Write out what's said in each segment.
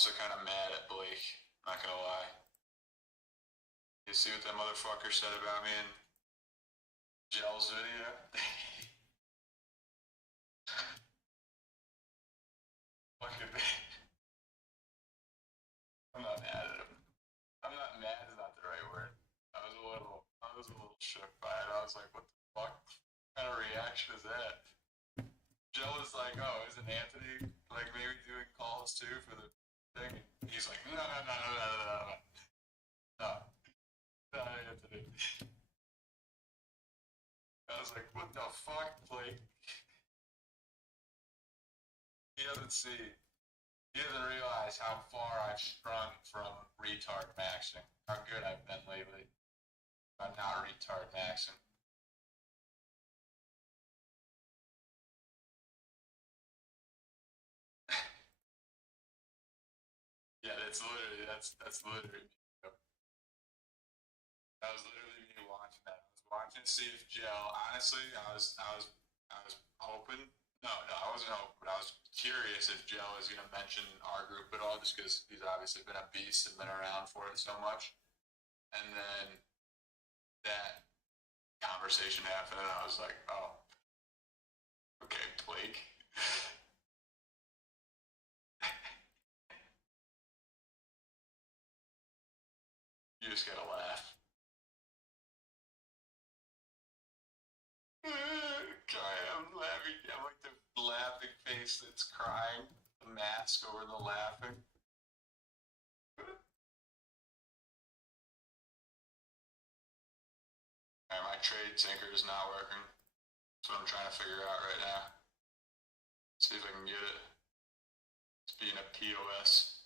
also kind of mad at Blake, not gonna lie. You see what that motherfucker said about me in Gel's video? Fucking I'm not mad at him. I'm not mad is not the right word. I was a little shook by it. I was like, what the fuck? What kind of reaction is that? Joe was like, oh, isn't Anthony like maybe doing calls too for the thing? And he's like, no, not Anthony. I was like, what the fuck, Blake? He doesn't see. He doesn't realize how far I've sprung from retard maxing. How good I've been lately. I'm not retard maxing. Yeah, that's literally that was literally me watching that. I was watching to see if Gel. Honestly, I was hoping. No, I wasn't hoping, but I was curious if Gel was gonna mention our group at all, just because he's obviously been a beast and been around for it so much. And then that conversation happened, and I was like, oh, okay, Blake. You just gotta laugh. I'm laughing. I'm like the laughing face that's crying. The mask over the laughing. Alright, my trade tinker is not working. That's what I'm trying to figure out right now. See if I can get it. It's being a POS.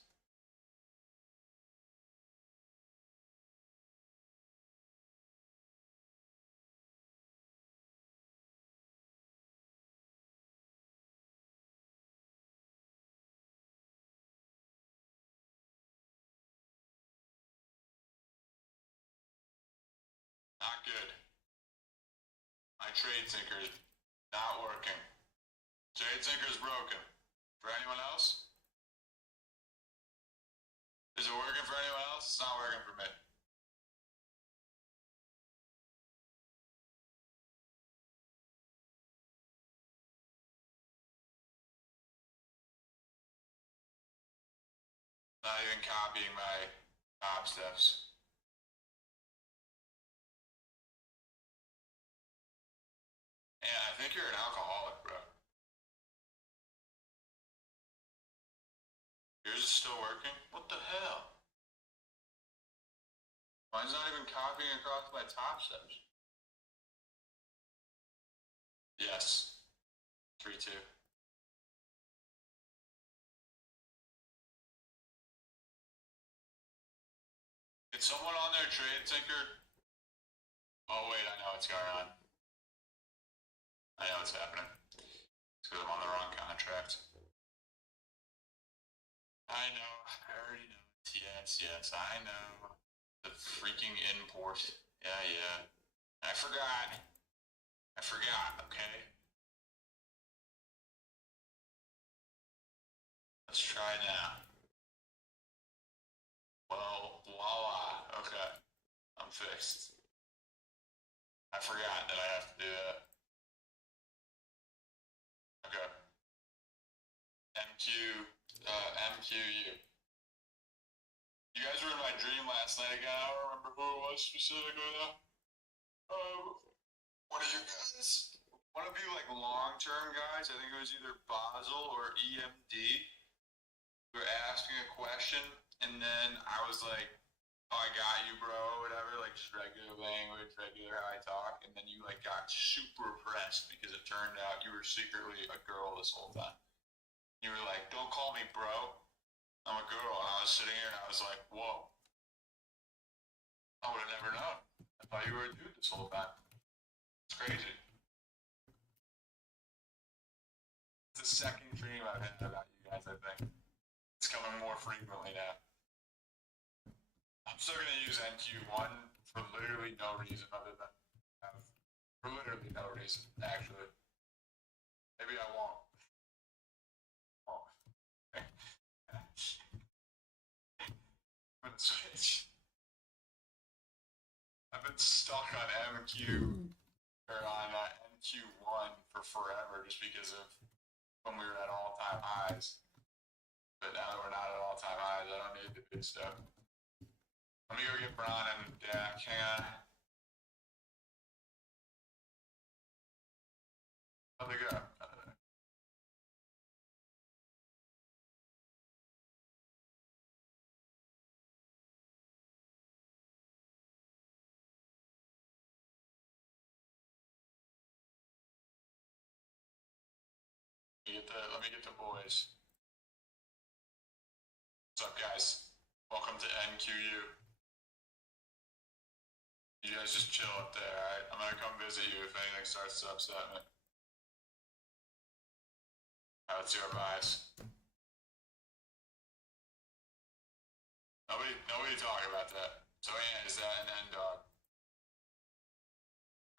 Not good. My trade tinker is not working. Trade tinker is broken. For anyone else? Is it working for anyone else? It's not working for me. Not even copying my top steps. And I think you're an alcoholic, bro. Yours is still working? What the hell? Mine's not even copying across my top steps. Yes. 3-2. Did someone on their trade tinker? Oh wait, I know what's going on. I know what's happening. It's because I'm on the wrong contract. I know. I already know. Yes, I know. The freaking import. Yeah. I forgot, okay? Let's try now. Well, voila. Okay. I'm fixed. I forgot that I have to do that. Okay. MQU. You guys were in my dream last night again. I don't remember who it was specifically though. What are you guys? One of you like long-term guys, I think it was either Basel or EMD, were asking a question, and then I was like, oh, I got you, bro, whatever, like just regular language, regular how I talk, and then you like got super pressed because it turned out you were secretly a girl this whole time. You were like, don't call me bro, I'm a girl, and I was sitting here and I was like, whoa. I would have never known. I thought you were a dude this whole time. It's crazy. It's the second dream I've had about you guys, I think. It's coming more frequently now. I'm still gonna use NQ1 for literally no reason other than for literally no reason, actually. Maybe I won't. Oh. switch. I've been stuck on MQ or on NQ1 for forever just because of when we were at all-time highs. But now that we're not at all-time highs, I don't need the good stuff. Let me go get Bron and Dak. Hang on. How'd they go? Let me get the boys. What's up, guys? Welcome to NQU. You guys just chill up there, alright? I'm gonna come visit you if anything starts to upset me. Alright, let's see our bias. Nobody talk about that. So yeah, is that an end dog?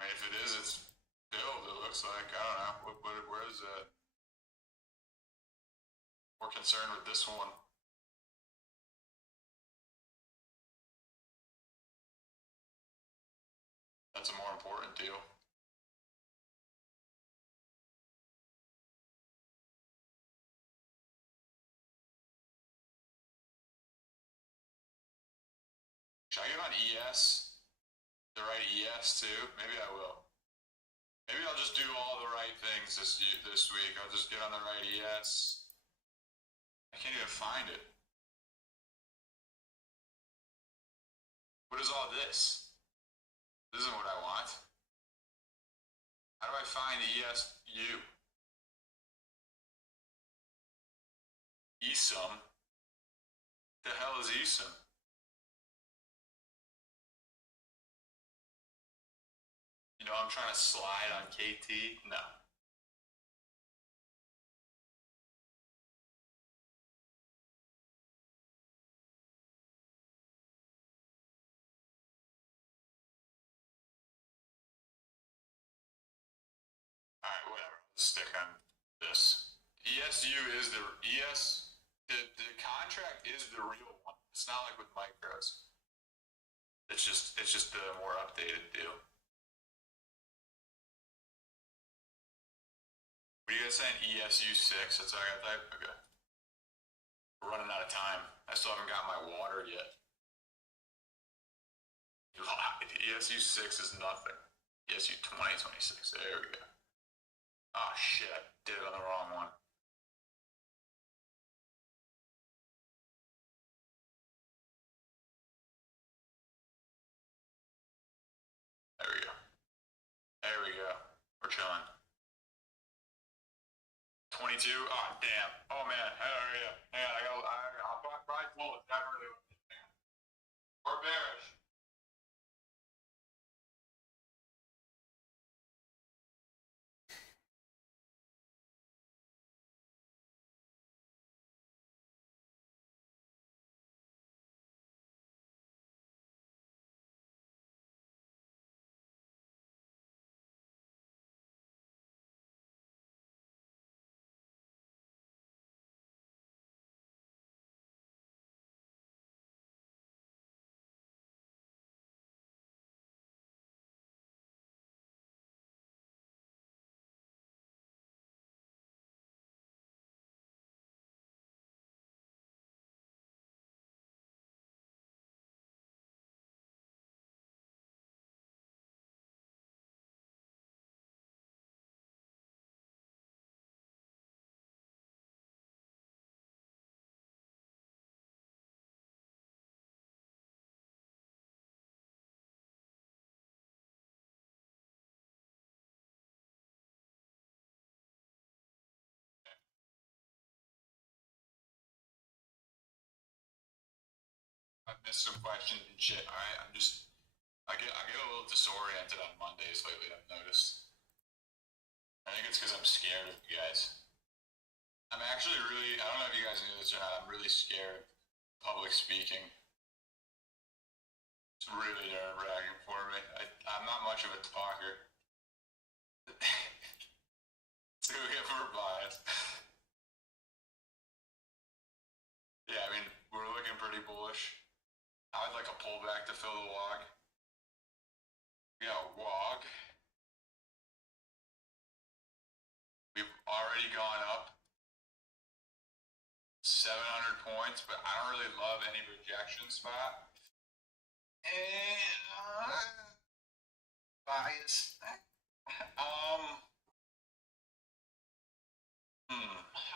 I mean, if it is, it's filled, it looks like. I don't know. Where is it? More concerned with this one. That's a more important deal. Should I get on ES? The right ES too? Maybe I will. Maybe I'll just do all the right things this week. I'll just get on the right ES. I can't even find it. What is all this? This isn't what I want. How do I find ESU? ESUM? The hell is ESUM? You know, I'm trying to slide on KT. No. Alright, whatever. Let's stick on this. ESU is the the contract is the real one. It's not like with micros. It's just the more updated deal. What are you guys saying? ESU 6? That's what I got type? Okay. We're running out of time. I still haven't got my water yet. ESU 6 is nothing. ESU 2026. There we go. Oh shit, I did it on the wrong one. There we go. There we go. We're chilling. 22? Oh, damn. Oh, man. How are you? Hang on, I'll probably pull it. That really was it. Or bearish. I missed some questions and shit. Alright, I get a little disoriented on Mondays lately, I've noticed. I think it's because I'm scared of you guys. I'm actually really, I don't know if you guys knew this or not, I'm really scared of public speaking. It's really nerve-wracking for me. I'm not much of a talker. So we have replies. Yeah, I mean, we're looking pretty bullish. I'd like a pullback to fill the log. We got WOG. We've already gone up 700 points, but I don't really love any rejection spot. And bias.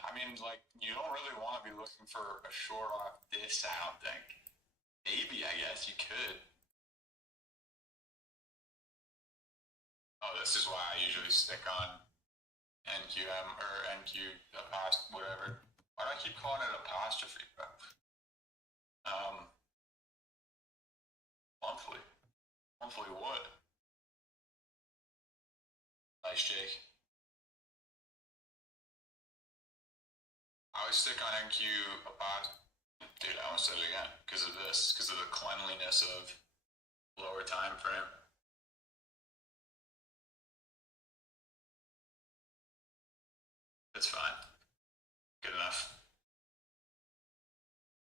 I mean, like, you don't really want to be looking for a short off this, I don't think. Maybe, I guess you could. Oh, this is why I usually stick on NQM or NQ apostrophe, whatever. Why do I keep calling it apostrophe, bro? Monthly. Monthly what? Nice, Jake. I always stick on NQ apostrophe. Dude, I almost said it again because of this, because of the cleanliness of lower time frame. It's fine. Good enough.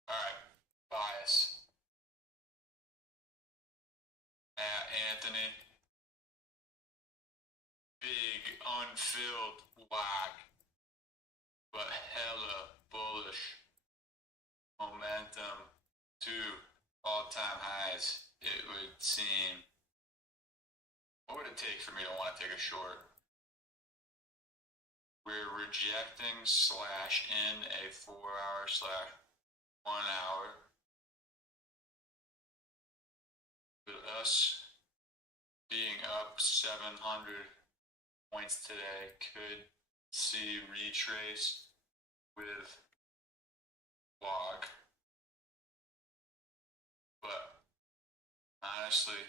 All right. Bias. Anthony. Big unfilled whack, but hella bullish. Momentum to all-time highs. It would seem. What would it take for me to want to take a short? We're rejecting slash in a 4 hour slash 1 hour. With us being up 700 points today, could see retrace with log. But honestly,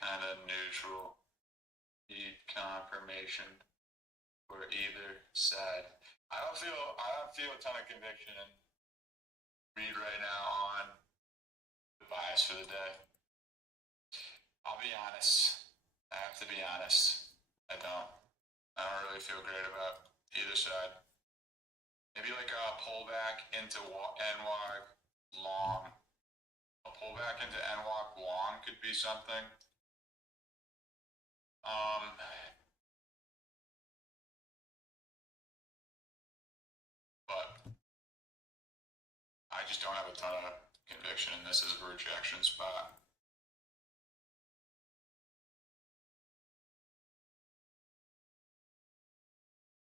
kind of neutral. Need confirmation for either side. I don't feel a ton of conviction in read right now on the bias for the day. I'll be honest. I have to be honest. I don't really feel great about either side. Maybe like a pullback into NWAG long. A pullback into NWAG long could be something. But I just don't have a ton of conviction in this as a rejection spot.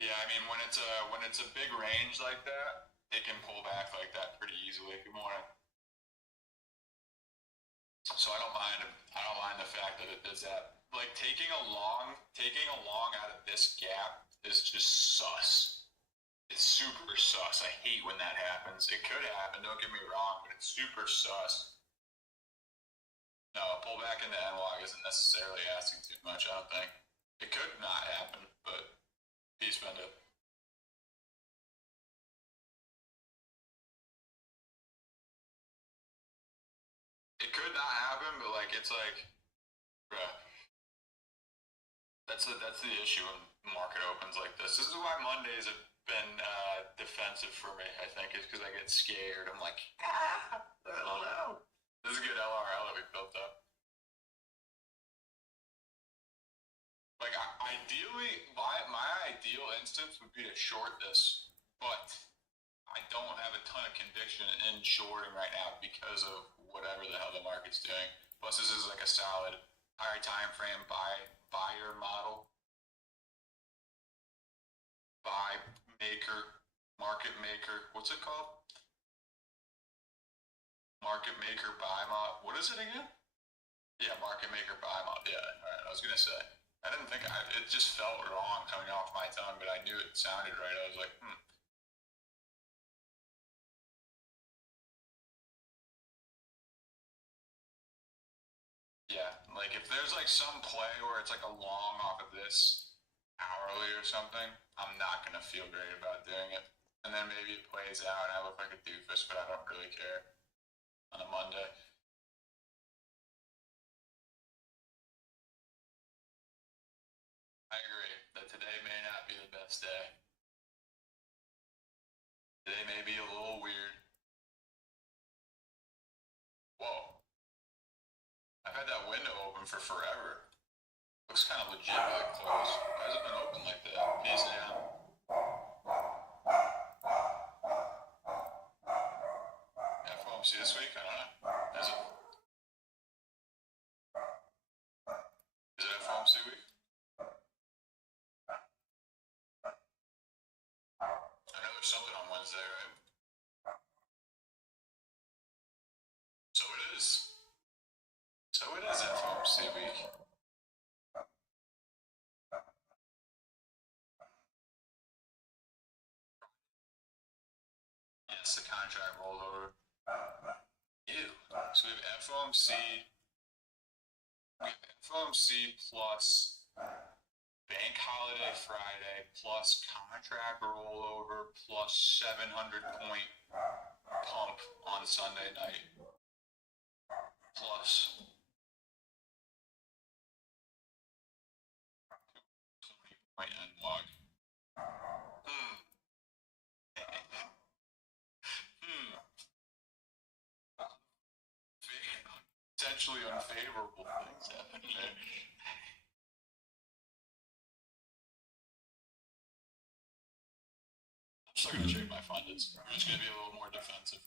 Yeah, I mean when it's a big range like that, it can pull back like that pretty easily if you want to. So I don't mind the fact that it does that. Like taking a long out of this gap is just sus. It's super sus. I hate when that happens. It could happen, don't get me wrong, but it's super sus. No, a pullback into NWAG isn't necessarily asking too much, I don't think. It could not happen, but he spend it. It could not happen, but like it's like, bruh. That's the issue when market opens like this. This is why Mondays have been defensive for me. I think is because I get scared. I'm like, I don't know. This is a good LRL that we built up. Like ideally, my ideal instance would be to short this, but I don't have a ton of conviction in shorting right now because of whatever the hell the market's doing. Plus, this is like a solid higher time frame buyer model, buy maker, market maker. What's it called? Market maker buy mod. What is it again? Yeah, market maker buy mod. Yeah, all right. I was gonna say. I didn't think it just felt wrong coming off my tongue, but I knew it sounded right. I was like, Yeah, like if there's like some play where it's like a long off of this hourly or something, I'm not gonna feel great about doing it. And then maybe it plays out and I look like a doofus, but I don't really care on a Monday. I agree that today may not be the best day. Today may be a little weird. for forever. Looks kind of legit, like closed. Why has it been open like that? Peace now. FOMC this week? I don't know. Is it? Is it FOMC week? I know there's something on Wednesday, right? So it is. So it is FOMC week. Yes, the contract rollover. Ew. So we have FOMC. We have FOMC plus bank holiday Friday plus contract rollover plus 700 point pump on Sunday night plus 20 point end log. Potentially unfavorable things happening there. I'm still gonna check my fundeds. I'm just gonna be a little more defensive.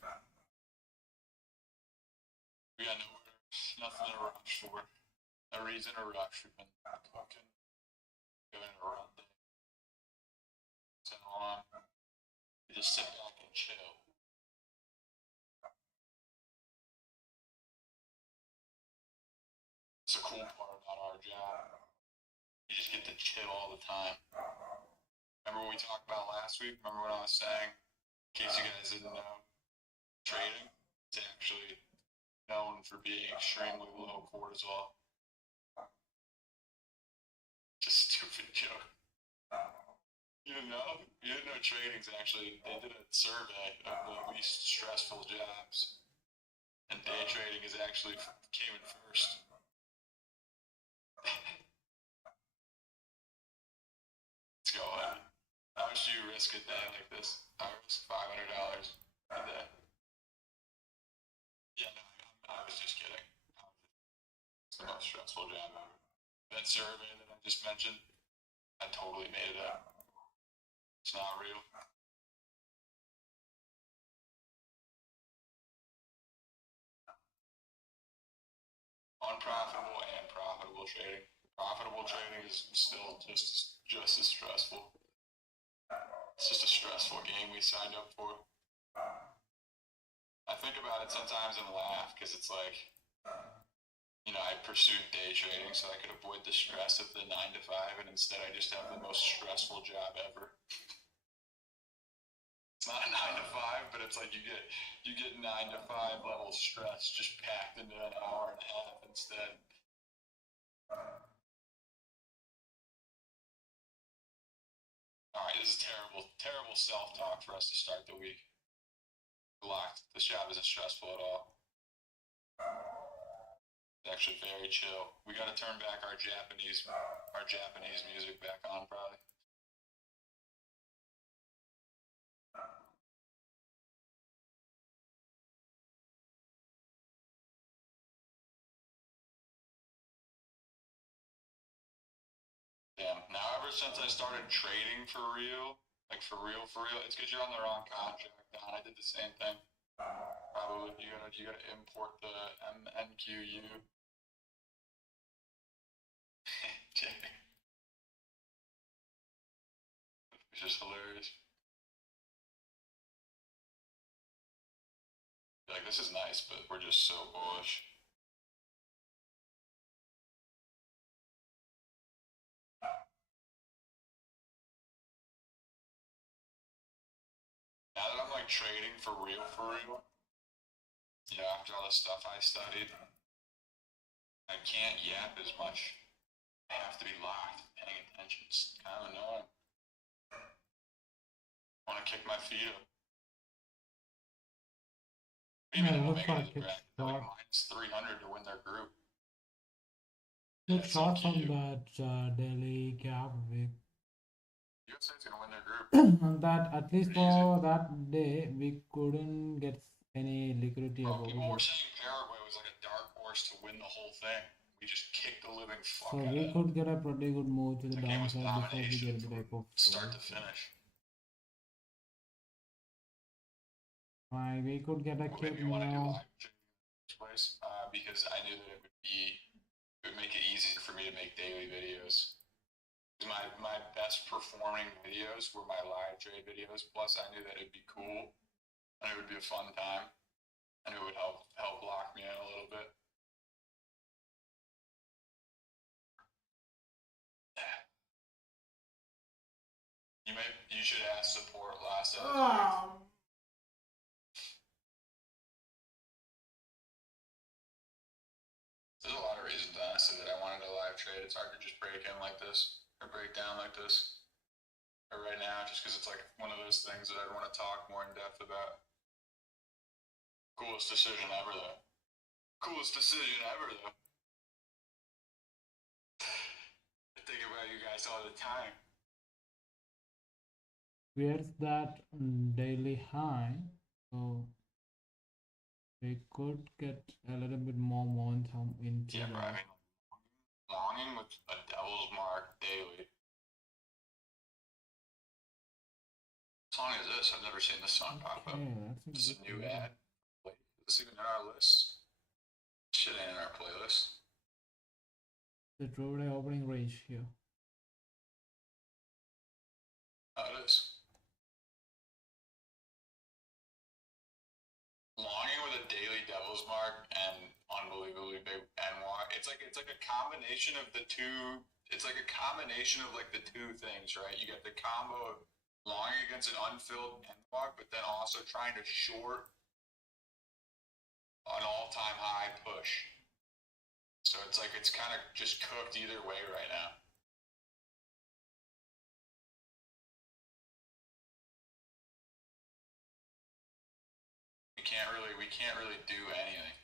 We got nothing to rush for. No reason to rush. We've been fucking going a run day. So we just sit back and chill. It's a cool part about our job. You just get to chill all the time. Remember what we talked about last week? Remember what I was saying? In case you guys didn't know, trading is actually known for being extremely low cortisol. Just stupid joke. You didn't know? You didn't know trading's actually, they did a survey of the least stressful jobs. And day trading is actually came in first. Let's go ahead. How much do you risk a day like this? I risk $500 a day. Yeah, no, I was just kidding. It's the most stressful job ever. That survey that I just mentioned, I totally made it up. It's not real. Unprofitable and profitable trading. Profitable trading is still just as stressful. It's just a stressful game we signed up for. I think about it sometimes and laugh because it's like, you know, I pursued day trading so I could avoid the stress of the 9 to 5, and instead I just have the most stressful job ever. It's not a 9 to 5, but it's like you get 9 to 5 level stress just packed into an hour and a half instead. All right, this is terrible self-talk for us to start the week. Locked. This job isn't stressful at all. It's actually very chill. We got to turn back our Japanese music back on, probably. Damn. Now, ever since I started trading for real, like for real, it's because you're on the wrong contract. Don, I did the same thing. Probably you gotta import the MNQU. It's just hilarious. Like, this is nice, but we're just so bullish. Now that I'm like trading for real, you know, after all the stuff I studied, I can't yap as much. I have to be locked, paying attention. It's kind of annoying. I want to kick my feet up. Even if looks I like make it it's like short. minus 300 to win their group. Looks That's short up to from you. that daily gap week. USA's gonna win their group. And that at least Pretty easy. for that day we couldn't get any liquidity Well, above people were it. saying Paraguay was like a dark horse to win the whole thing. We just kicked living fuck So out we of it. could get a pretty good move to the The game was downside before we domination get the from type of start to finish. Right, we could get a What kid made me want to do now. live streaming in this place? Because I knew that it would make it easier for me to make daily videos. My best performing videos were my live trade videos. Plus, I knew that it'd be cool and it would be a fun time, and it would help lock me in a little bit. You should ask support last episode. There's a lot of reasons, honestly, that I wanted a live trade. It's hard to just break in like this or break down like this. Or right now, just because it's like one of those things that I'd want to talk more in depth about. Coolest decision ever, though. Coolest decision ever, though. I think about you guys all the time. Where's that daily high? So we could get a little bit more momentum into Yeah, bro, I mean, longing with a devil's mark daily. What song is this? I've never seen this song pop up. This is a new ad. Wait, is this even in our list? Shit ain't in our playlist. The True opening range here. Oh, it is. Longing with a daily devil's mark and unbelievably big NY. It's like a combination of the two. It's like a combination of like the two things, right? You get the combo of longing against an unfilled NY, but then also trying to short an all-time high push. So it's like it's kind of just cooked either way right now. We can't really do anything.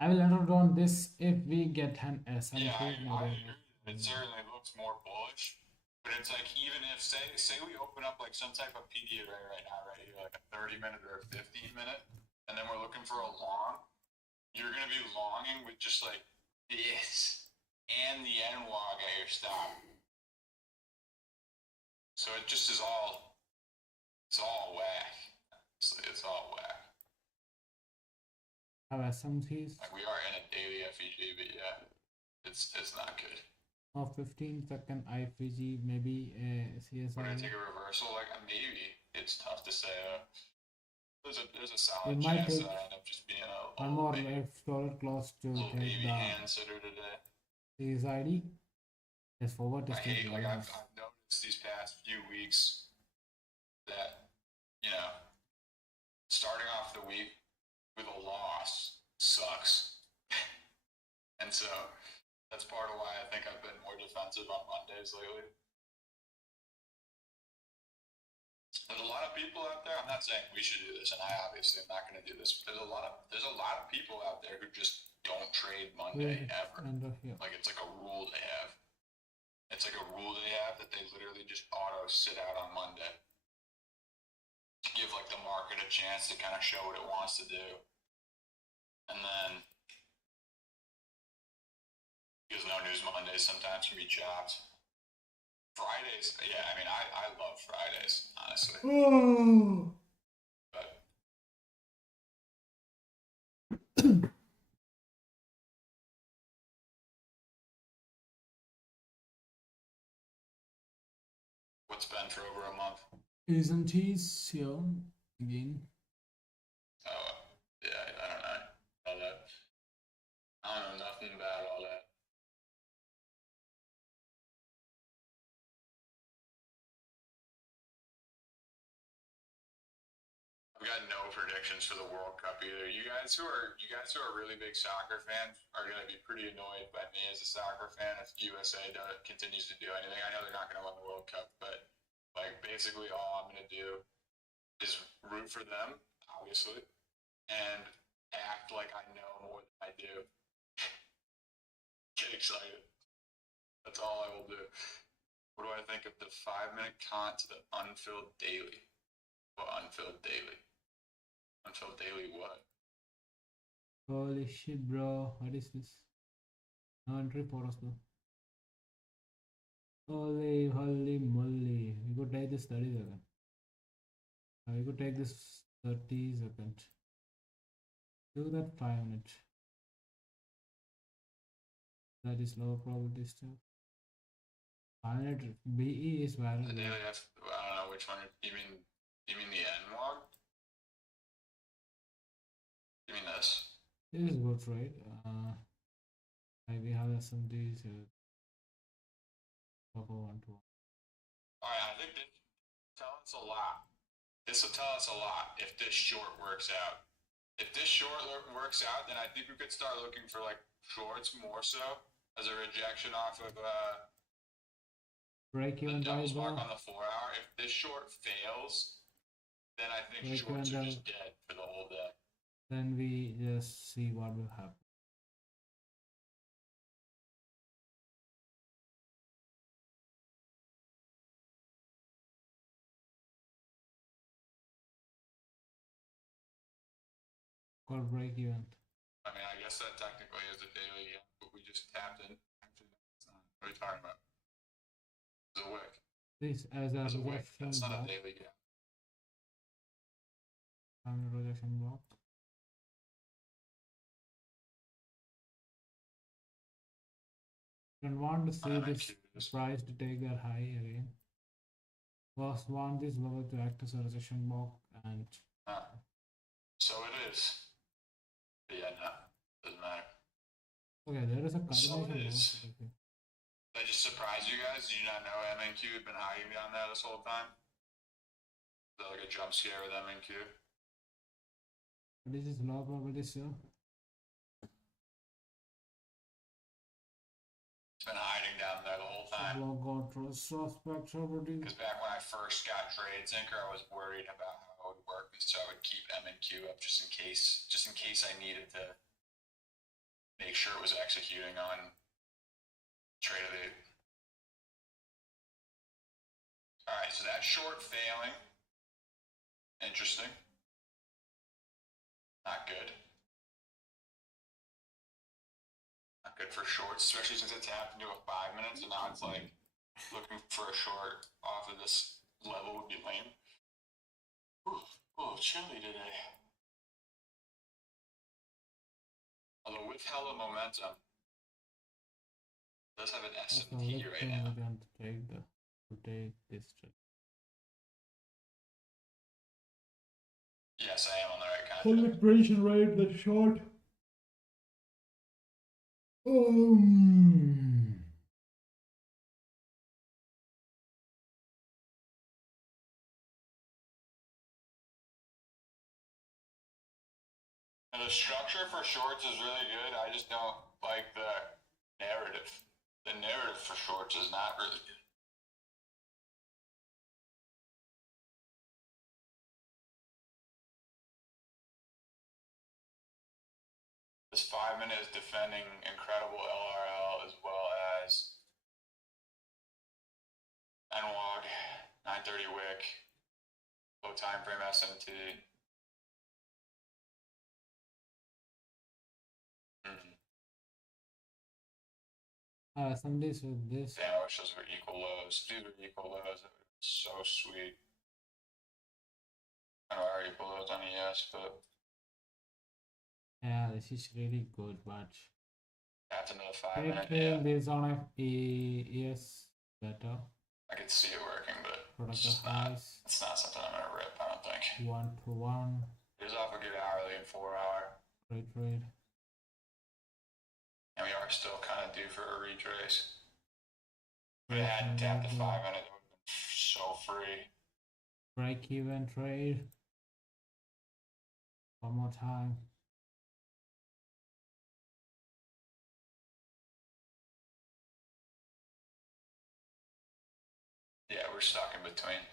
I will enter on this if we get an SMT. Yeah, I agree. It certainly looks more bullish, but it's like even if say we open up like some type of PD array right now, right here, like a 30-minute or a 15-minute, and then we're looking for a long, you're gonna be longing with just like this and the NWOG at your stop. So it just is it's all whack. It's all whack. Have SMTs. Like we are in a daily FEG, but yeah, it's not good. 15-second IFVG, maybe CSI. Would I take a reversal? Like maybe. It's tough to say. There's a solid chance that I end up just being a one more life dollar close to little take baby the hand sitter today. CSID. Yes, forward to I hate, like I've noticed these past few weeks that, you know, starting off the week with a loss sucks. And so that's part of why I think I've been more defensive on Mondays lately. There's a lot of people out there. I'm not saying we should do this, and I obviously am not going to do this. But there's a lot of people out there who just don't trade Monday ever. Like it's like a rule they have. It's like a rule they have that they literally just auto sit out on Monday to give like the market a chance to kind of show what it wants to do. And then, because no news Mondays sometimes can be chopped. Fridays, yeah, I mean, I love Fridays, honestly. But what's been for over a month? Isn't he here again? Oh, yeah, I don't know all that. I don't know nothing about all that. I've got no predictions for the World Cup either. You guys who are really big soccer fans are going to be pretty annoyed by me as a soccer fan if USA continues to do anything. I know they're not going to win the World Cup, but like basically all I'm going to do is root for them, obviously, and act like I know more than I do. Get excited. That's all I will do. What do I think of the 5-minute cont to the unfilled daily? What unfilled daily? Unfilled daily what? Holy shit, bro. What is this? No entry for us though. Holy moly. We could take this 30 second. We could take this 30 second. Do that 5 minutes. That is low probability stuff. 5 minute BE is valid. The daily F, I don't know which one. You mean the N log? You mean this? This is good, right? We have SMDs. One to one. Alright, I think this tell us a lot. This will tell us a lot if this short works out. If this short works out, then I think we could start looking for like shorts more so as a rejection off of break the even devil's mark though. on the 4 hour. If this short fails, then I think Break shorts even are just dead for the whole day. Then we just see what will happen. Or break even. I mean, I guess that technically is a daily, but we just tapped in. Actually, that's not. What are you talking about? It's a wick. This as a wick. That's not a block. daily gap. Rejection block. Don't want to see this price to take that high again. First want this level to act as a rejection block and so it is. But yeah, no. Doesn't matter. Okay, there is a So it is. Okay. That just surprised you guys? Did you not know MNQ had been hiding down there this whole time? Is that like a jump scare with MNQ? This is low probability still. It's been hiding down there the whole time. Because back when I first got TradeSync, I was worried about how it would work, so I would keep MNQ up just in case I needed to make sure it was executing on trade of the. All right, so that short failing. Interesting. Not good. Not good for shorts, especially since it's happened to a 5 minutes, and now it's like looking for a short off of this level would be lame. Oh, chilly today. Although with hella momentum, it does have an S&P right now. To take this trade. Yes, I am on the right kind of calibration rate, the short. The structure for shorts is really good. I just don't like the narrative. The narrative for shorts is not really good. This 5 minute is defending incredible LRL as well as NWOG, 930 wick, low time frame SMT. Some days with this. Damn, I wish those were equal lows. These are equal lows. So sweet. I know I are equal lows on ES, but yeah, this is really good, but that's another 5 minute. Yeah. This on ES better. I could see it working, but it's not something I'm gonna rip, I don't think. 1 to 1. It was off a good hourly and 4 hour. Great trade. And we are still kind of due for a retrace. If it hadn't tapped the 5 minute, it would have been so free. Break even trade. One more time. Yeah, we're stuck in between.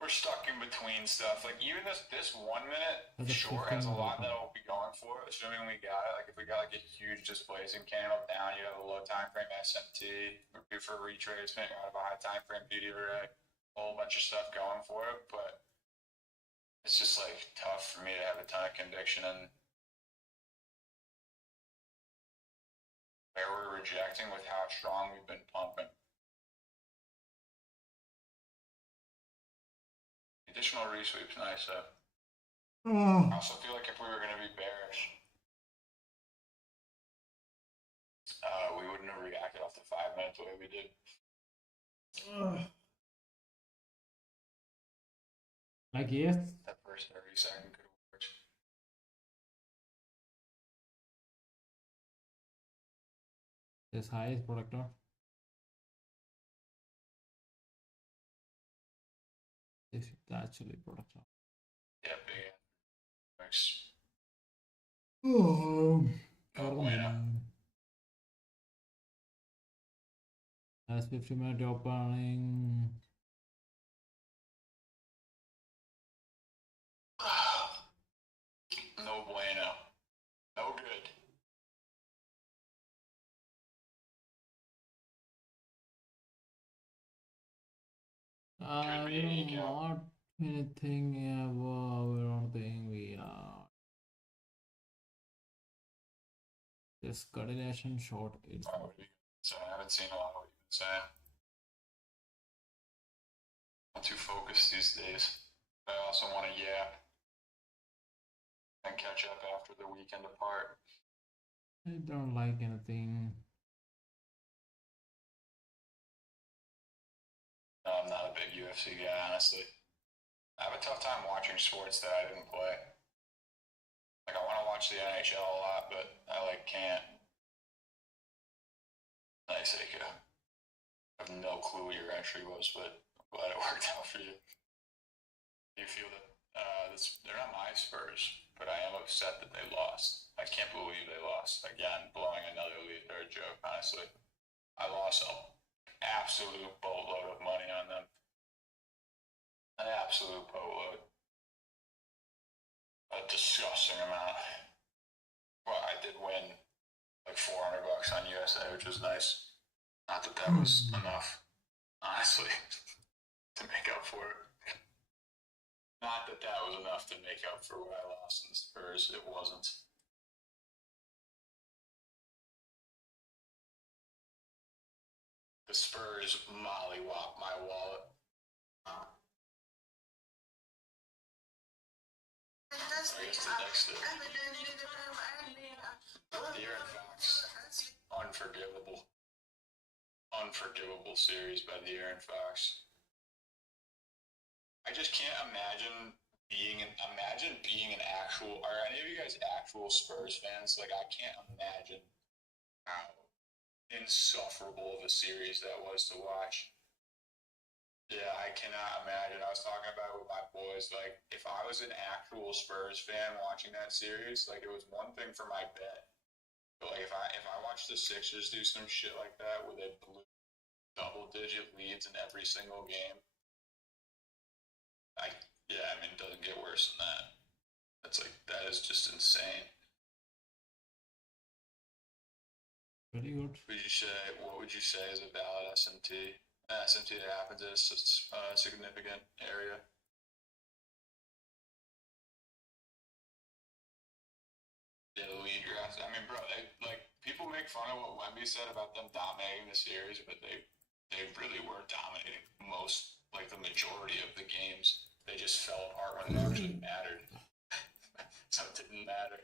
We're stuck in between stuff. Like even this 1 minute short has a lot that I'll be going for, assuming we got it. Like if we got like a huge displacing candle down, you have a low time frame SMT, we're due for a retracement, out of a high time frame beauty array, a whole bunch of stuff going for it, but it's just like tough for me to have a ton of conviction in Where we're rejecting with how strong we've been pumping. Additional resweep's nice though. I also feel like if we were going to be bearish, we wouldn't have reacted off the 5 minutes the way we did. Like, yes. That first 30 second could have worked. This high is protector. This is actually protector. Yeah, big works. Oh, bueno. That's 50-minute opening. No bueno. No good. We don't want anything ever. We don't think we are. This continuation short. It's So I haven't seen a lot of what you've been saying. I'm too focused these days. I also want to yap and catch up after the weekend apart. I don't like anything. No, I'm not a big UFC guy, honestly. I have a tough time watching sports that I didn't play. Like, I want to watch the NHL a lot, but I, like, can't. Nice, Aiko. I have no clue what your entry was, but I'm glad it worked out for you. Do you feel that they're not my Spurs, but I am upset that they lost. I can't believe they lost. Again, blowing another lead. They're a joke, honestly. I lost an absolute boatload of money on them. An absolute boatload. A disgusting amount. Well, I did win like $400 on USA, which was nice. Not that that was enough, honestly, to make up for it. Not that that was enough to make up for what I lost in the Spurs. It wasn't. The Spurs mollywop my wallet. De'Aaron Fox. Unforgivable. Unforgivable series by De'Aaron Fox. I just can't imagine being an actual, are any of you guys actual Spurs fans? Like, I can't imagine how insufferable of a series that was to watch. Yeah, I cannot imagine. I was talking about it with my boys. Like, if I was an actual Spurs fan watching that series, like, it was one thing for my bet. But like, if I watched the Sixers do some shit like that where they blew double-digit leads in every single game, it doesn't get worse than that. That's like, that is just insane. Very good. What would you say is a valid SMT? SMT that happens in a significant area. Yeah, the lead draft. I mean, bro, people make fun of what Wemby said about them dominating the series, but they really were dominating the majority of the games. They just fell apart when it actually mattered. So it didn't matter.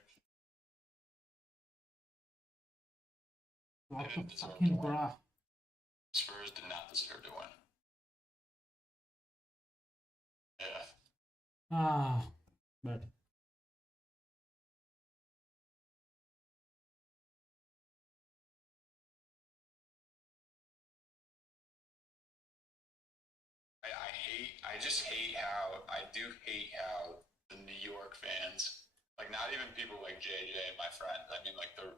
What the fucking bra? Spurs did not deserve to win. Yeah. But I just hate how the New York fans, like, not even people like JJ, my friend, I mean, like, the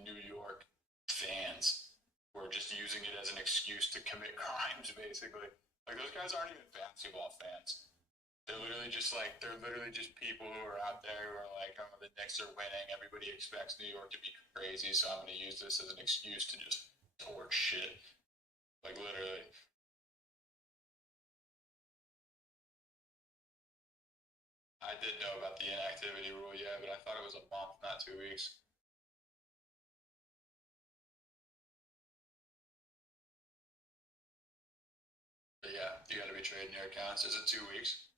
New York fans were just using it as an excuse to commit crimes, basically. Like, those guys aren't even basketball fans. They're literally just people who are out there who are like, oh, the Knicks are winning. Everybody expects New York to be crazy, so I'm going to use this as an excuse to just torch shit. Like, literally. I did know about the inactivity rule, yeah, but I thought it was a month, not 2 weeks. You got to be trading your accounts. Is it 2 weeks?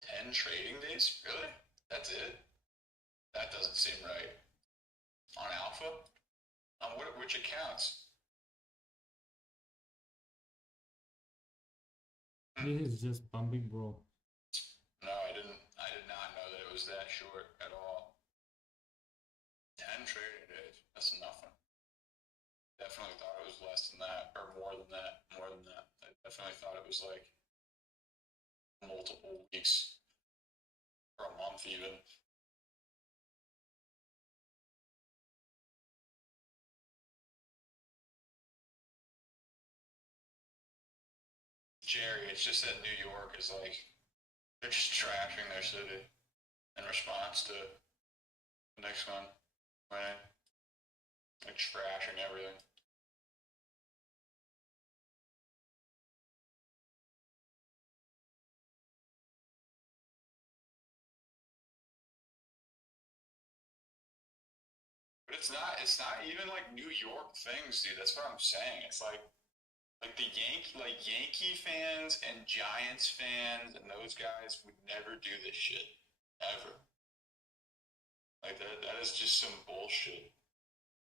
Ten trading days? Really? That's it? That doesn't seem right. On Alpha? On which accounts? This is just pumping, bro. No, I did not know that it was that short at all. 10 trading days. That's nothing. Definitely thought it was less than that, or more than that. More than that. I definitely thought it was like multiple weeks, or a month even. Jerry, it's just that New York is like, they're just trashing their city in response to the next one, right? Like trashing everything. But it's not even like New York things, dude. That's what I'm saying. It's like the Yankee fans and Giants fans and those guys would never do this shit. Ever. Like that is just some bullshit.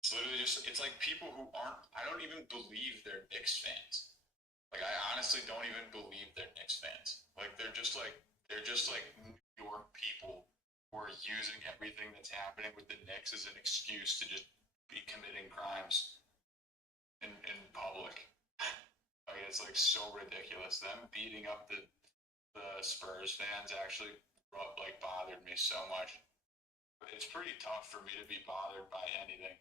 It's literally just it's like people who aren't I don't even believe they're Knicks fans. Like I honestly don't even believe they're Knicks fans. Like they're just like New York people who are using everything that's happening with the Knicks as an excuse to just be committing crimes in public. Like it's like so ridiculous. Them beating up the Spurs fans actually like bothered me so much. It's pretty tough for me to be bothered by anything.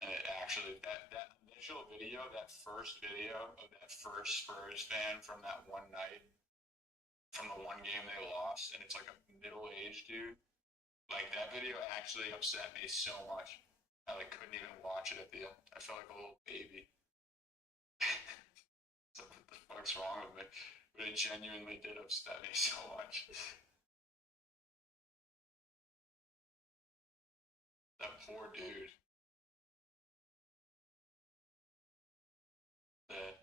And it actually that initial video, that first video of that first Spurs fan from that one night, from the one game they lost, and it's like a middle-aged dude. Like that video actually upset me so much. I like couldn't even watch it at the end. I felt like a little baby. So what the fuck's wrong with me? But it genuinely did upset me so much. That poor dude. That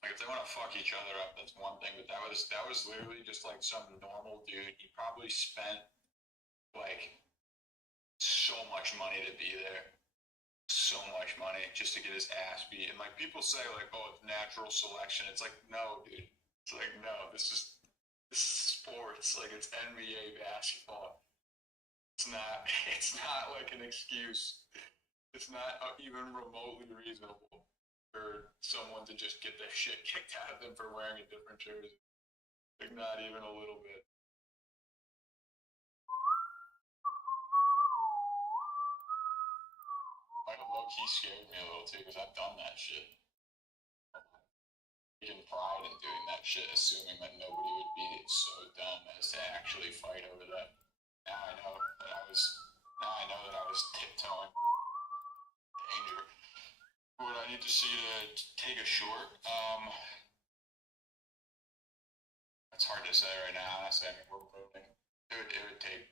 like if they want to fuck each other up, that's one thing. But that was literally just like some normal dude. He probably spent like so much money to be there, so much money just to get his ass beat. And like people say, like, oh, it's natural selection. It's like no, dude. It's like no, this is sports. Like it's NBA basketball. It's not. It's not like an excuse. It's not even remotely reasonable for someone to just get their shit kicked out of them for wearing a different jersey. Like not even a little bit. Like low key scared me a little too because I've done that shit. Taking pride in doing that shit, assuming that nobody would be so dumb as to actually fight over that. Now I know that I was. Now I know that I was tiptoeing danger. What I need to see to take a short? It's hard to say right now. Honestly, I mean we're moving. It would take.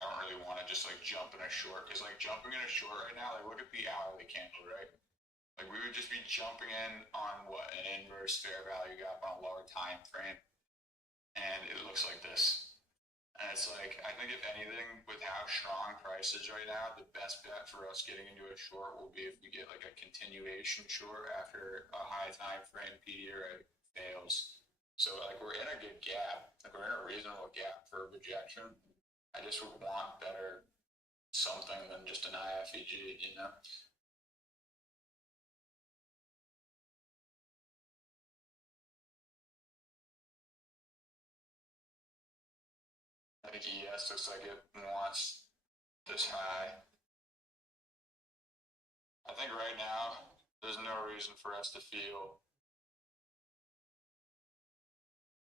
I don't really want to just like jump in a short because like jumping in a short right now. Like look at the hourly candle, right? Like we would just be jumping in on what an inverse fair value gap on a lower time frame, and it looks like this. And it's like I think if anything, with how strong price is right now, the best bet for us getting into a short will be if we get like a continuation short after a high time frame PDR fails. So like we're in a good gap, like we're in a reasonable gap for a rejection. I just would want better something than just an IFVG, you know. I think ES looks like it wants this high. I think right now there's no reason for us to feel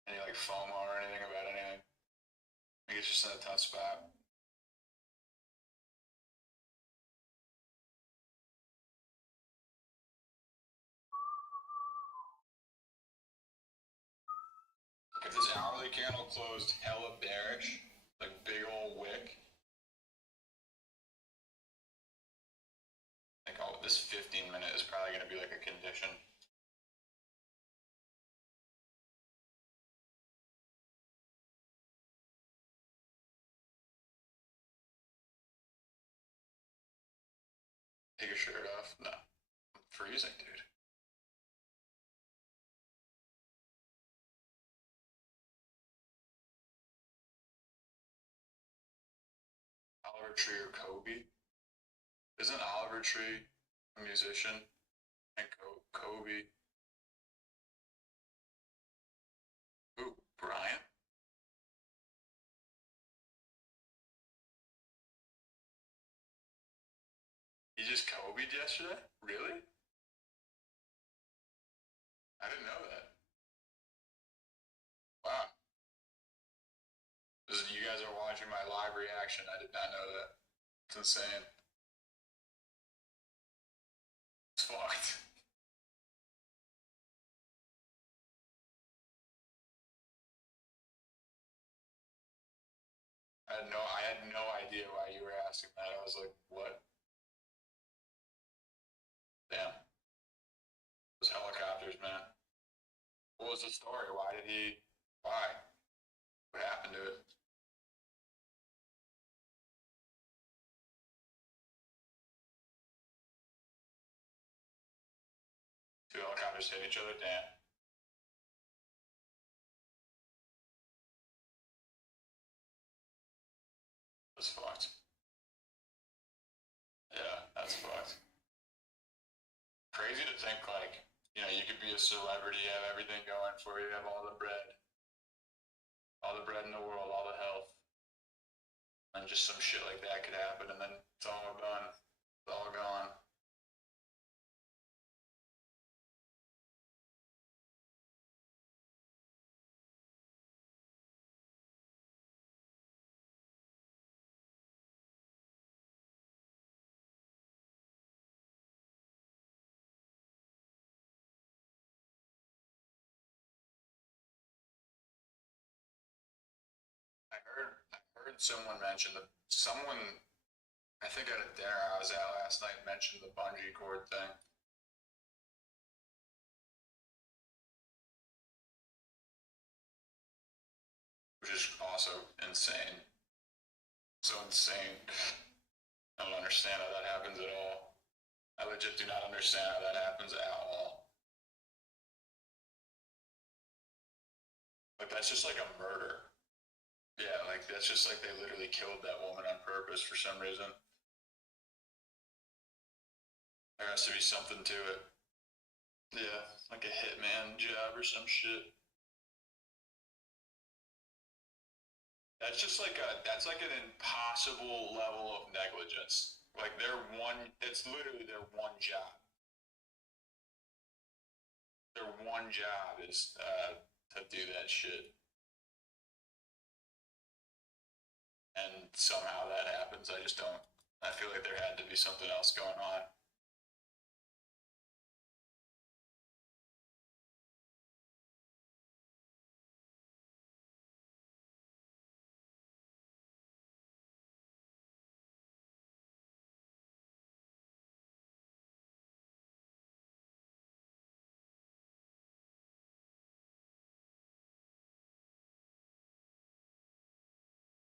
any like FOMO or anything about anything. I think it's just in a tough spot. If this hourly candle closed hella bearish, Like big old wick. Like, oh, this 15-minute is probably gonna be like a condition. Take your shirt off? No. I'm freezing, dude. Oliver Tree or Kobe? Isn't Oliver Tree a musician? And Kobe. Who? Brian? He just Kobe'd yesterday? Really? I didn't know that. Wow. You guys are watching my live reaction. I did not know that. It's insane. It's fucked. I had no idea why you were asking that. I was like, what? Damn. Those helicopters, man. What was the story? Why? What happened to it? Two helicopters hit each other? Damn. That's fucked. Yeah, that's fucked. Crazy to think, like, you could be a celebrity, have everything going for you, have all the bread in the world, all the health, and just some shit like that could happen, and then it's all done. It's all gone. I heard someone mention I think at a dinner I was at last night mentioned the bungee cord thing. Which is also insane. So insane. I don't understand how that happens at all. I legit do not understand how that happens at all. Like, that's just like a murder. Yeah, like, that's just like they literally killed that woman on purpose for some reason. There has to be something to it. Yeah, like a hitman job or some shit. That's like an impossible level of negligence. Like it's literally their one job. Their one job is to do that shit, and somehow that happens. I just don't. I feel like there had to be something else going on.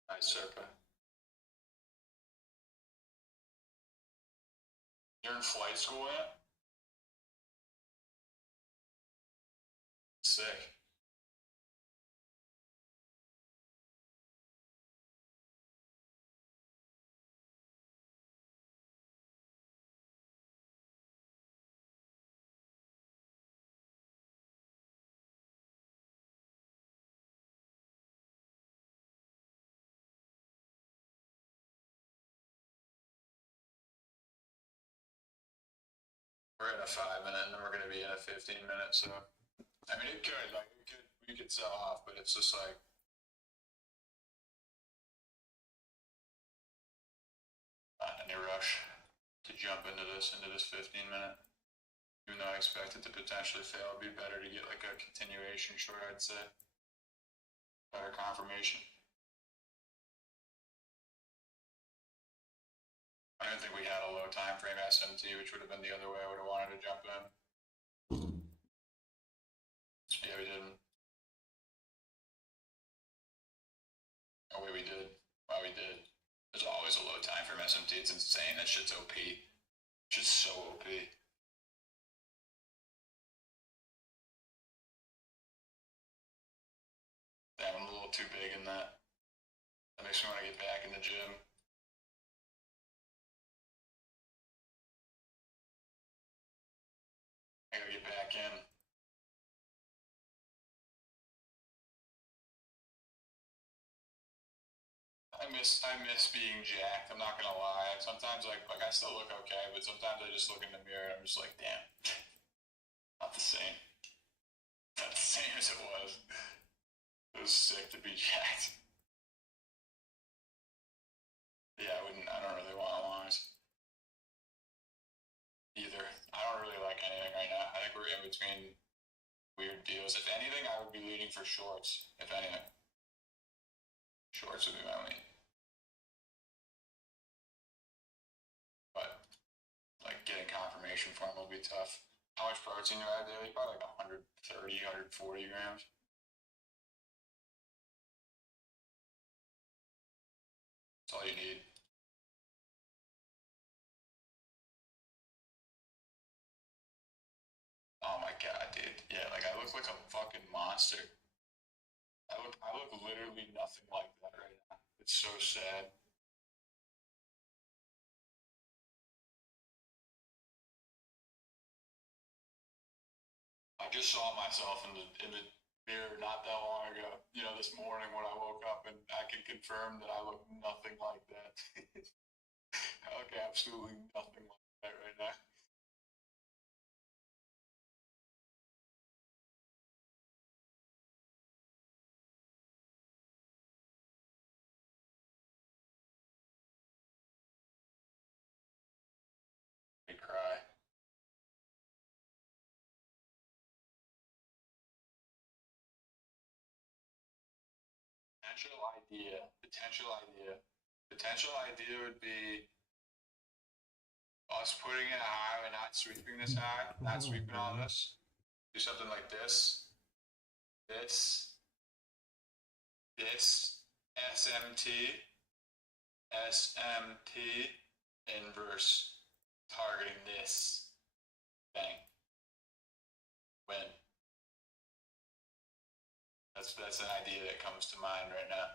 Nice, Serpa. You're in flight school yet? Sick. We're in a 5 minute, and then we're gonna be in a 15 minute. So, I mean, we could sell off, but it's just like not in any rush to jump into this 15 minute. Even though I expect it to potentially fail, it'd be better to get like a continuation short, I'd say. Better confirmation. I didn't think we had a low time frame SMT, which would have been the other way I would have wanted to jump in. Yeah, we didn't. Oh wait, we did. Wow, we did. There's always a low time frame SMT. It's insane. That shit's OP. Shit's so OP. Damn, I'm a little too big in that. That makes me want to get back in the gym. I gotta get back in. I miss being jacked. I'm not gonna lie. Sometimes like I still look okay, but sometimes I just look in the mirror and I'm just like, damn, not the same. Not the same as it was. It was sick to be jacked. Yeah, I wouldn't. I don't really want longs either. I don't really like anything right now. I think we're in between weird deals. If anything, I would be leaning for shorts. If anything, shorts would be my lean. But like getting confirmation from will be tough. How much protein do I have daily? Probably like 130, 140 grams. That's all you need. Oh my god, dude. Yeah, like I look like a fucking monster. I look literally nothing like that right now. It's so sad. I just saw myself in the mirror not that long ago. You know, this morning when I woke up, and I can confirm that I look nothing like that. I look absolutely nothing like that right now. I cry. Potential idea. Potential idea. Potential idea would be us putting it high and not sweeping this high, not sweeping all this. Do something like this, this, SMT, SMT, inverse, targeting this, bang, win. That's an idea that comes to mind right now.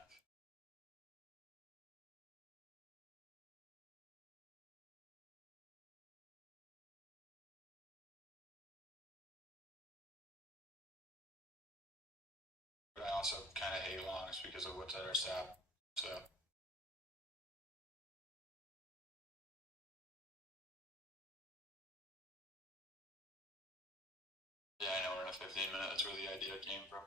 But I also kind of hate longs because of what's at our stop. So yeah, I know we're in a 15 minute. That's where the idea came from.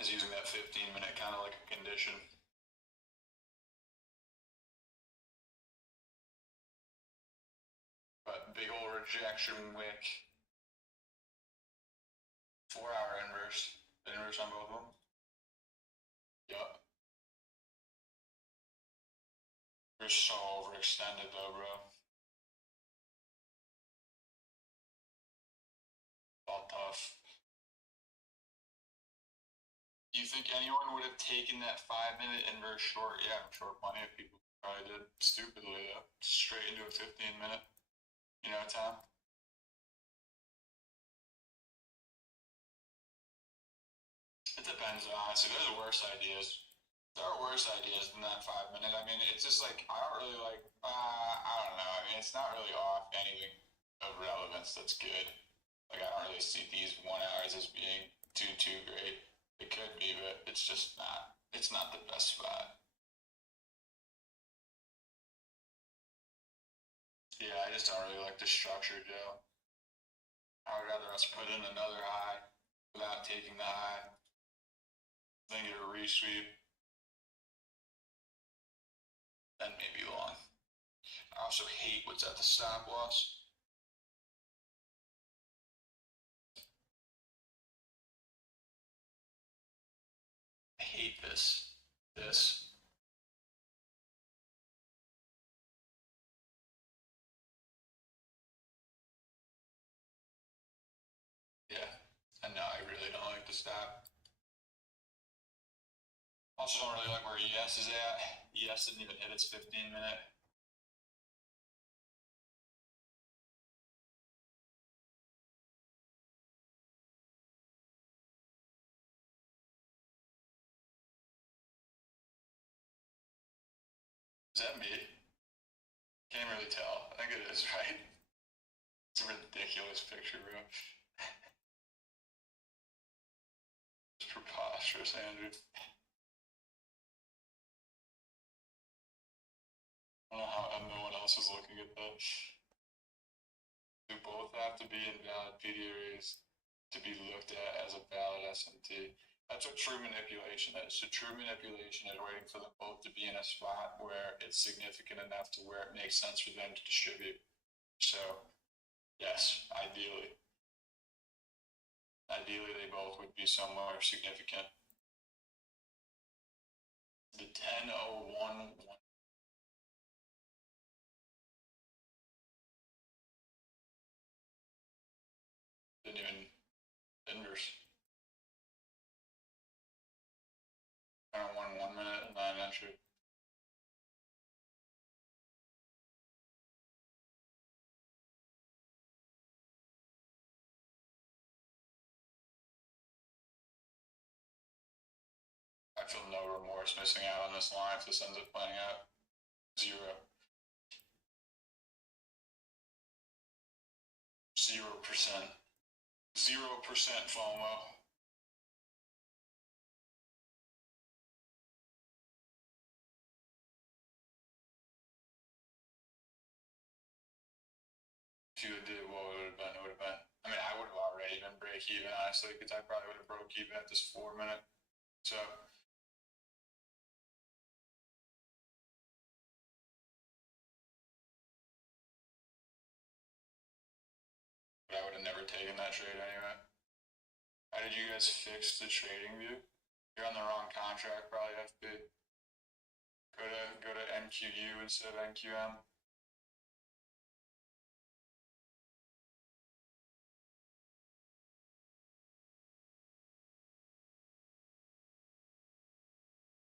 Is using that 15 minute kind of like a condition. But big old rejection wick. 4 hour inverse. Inverse on both of them. Yup. You're so overextended though, bro. All tough. Do you think anyone would have taken that 5 minute inverse short? Yeah, I'm sure plenty of people probably did. Stupidly though. Straight into a 15 minute. You know, Tom? It depends, honestly. There's worse ideas. There are worse ideas than that 5 minute. I mean, it's just like I don't really like. I don't know. I mean, it's not really off anything of relevance that's good. Like I don't really see these 1 hours as being too great. It could be, but it's just not. It's not the best spot. Yeah, I just don't really like the structure, Joe. I would rather us put in another high without taking the high, then get a resweep, then maybe long. I also hate what's at the stop loss. I hate this. This. really don't like the stop. Also don't really like where ES is at. ES didn't even hit its 15-minute. Is that me? Can't really tell. I think it is, right? It's a ridiculous picture, bro. It's preposterous, Andrew. I don't know how no one else is looking at that. Do both have to be invalid PDAs to be looked at as a valid SMT? That's what true manipulation is. So true manipulation is waiting for them both to be in a spot where it's significant enough to where it makes sense for them to distribute. So, yes, ideally. Ideally, they both would be somewhere significant. The 10:01 didn't even inverse. 10:01 1 minute and 9 entry. I feel no remorse missing out on this line if this ends up playing out. 0%. 0% FOMO. If you did, what would it have been? It would have been. I mean, I would have already been break even, honestly, because I probably would have broke even at this 4 minute. So. But I would have never taken that trade anyway. How did you guys fix the trading view? You're on the wrong contract, probably FB. Go to NQU instead of NQM.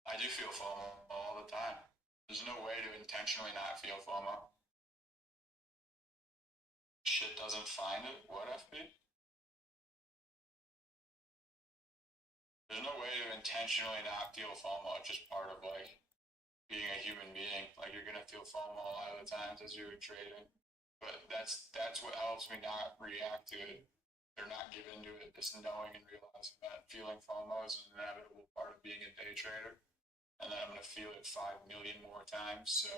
I do feel FOMO all the time. There's no way to intentionally not feel FOMO. Shit doesn't find it? What, FB? There's no way to intentionally not feel FOMO. It's just part of like being a human being. Like you're gonna feel FOMO a lot of the times as you're trading. But that's what helps me not react to it or not give into it. Just knowing and realizing that feeling FOMO is an inevitable part of being a day trader. And then I'm gonna feel it 5 million more times. So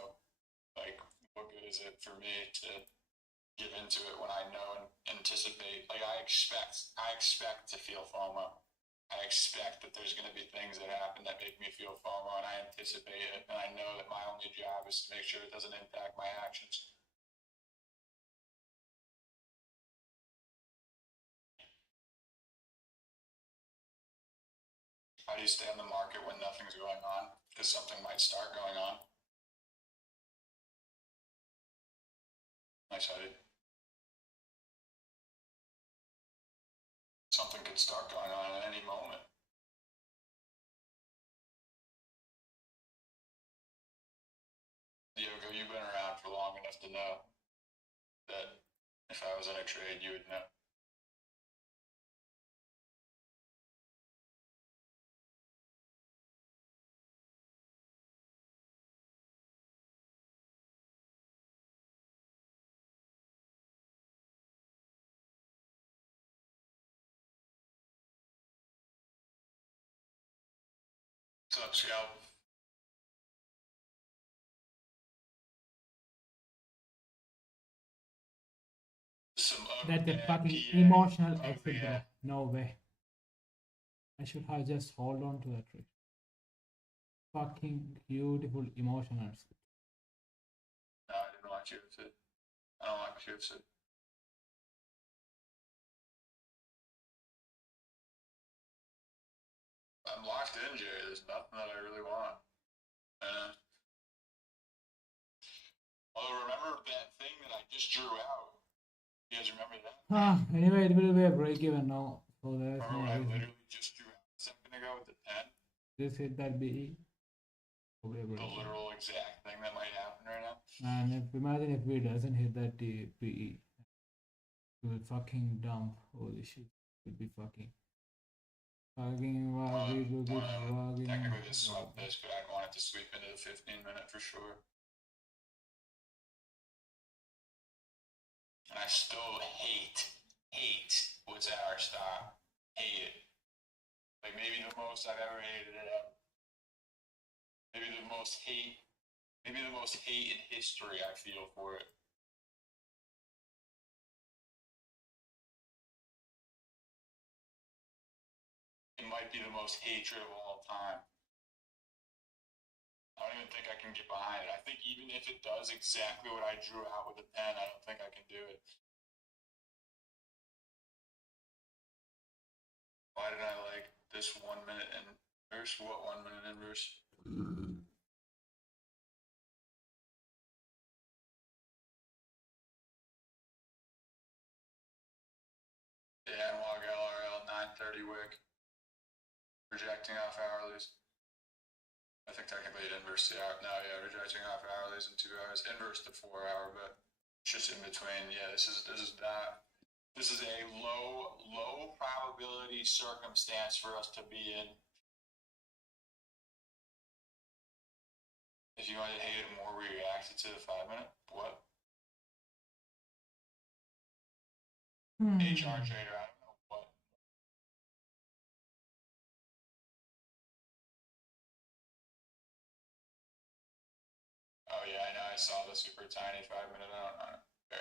like what good is it for me to get into it when I know and anticipate? Like I expect to feel FOMO. I expect that there's going to be things that happen that make me feel FOMO, and I anticipate it, and I know that my only job is to make sure it doesn't impact my actions. How do you stay on the market when nothing's going on? Because something might start going on. Nice, Eddie. Something could start going on at any moment. Diogo, you've been around for long enough to know that if I was in a trade, you would know. What's up, Scout? That's a fucking emotional exit, bro. No way. I should have just hold on to that trick. Fucking beautiful emotional exit. No, I didn't want you to sit. I don't like you to sit. I'm locked in, Jerry. There's nothing that I really want. And although remember that thing that I just drew out? You guys remember that? Anyway, it will be a break even now So there's no I reason. literally just drew out a second ago with the pen. Just hit that BE. The literal exact thing that might happen right now. And imagine if we doesn't hit that PE. We will fucking dump. Holy shit. We'll be fucking. We will be fucking. Technically, this swept this, but I'd want it to sweep into the 15-minute for sure. And I still hate what's our stop. Hate it. Like maybe the most I've ever hated it ever. Maybe the most hate in history I feel for it. It might be the most hatred of all time. I don't even think I can get behind it. I think even if it does exactly what I drew out with a pen, I don't think I can do it. Why did I like this 1 minute inverse? What 1 minute inverse? Yeah, log LRL 930 wick. Rejecting off hourlies. I think technically it inverse the hour. No, yeah, rejecting off hourlies in 2 hours. Inverse the 4 hour, but it's just in between. Yeah, this is that. This is a low probability circumstance for us to be in. If you want to hate it more, react it to the 5 minute. What? HR trader, I don't know what. Oh yeah, I know. I saw the super tiny 5 minute out on it. Fair.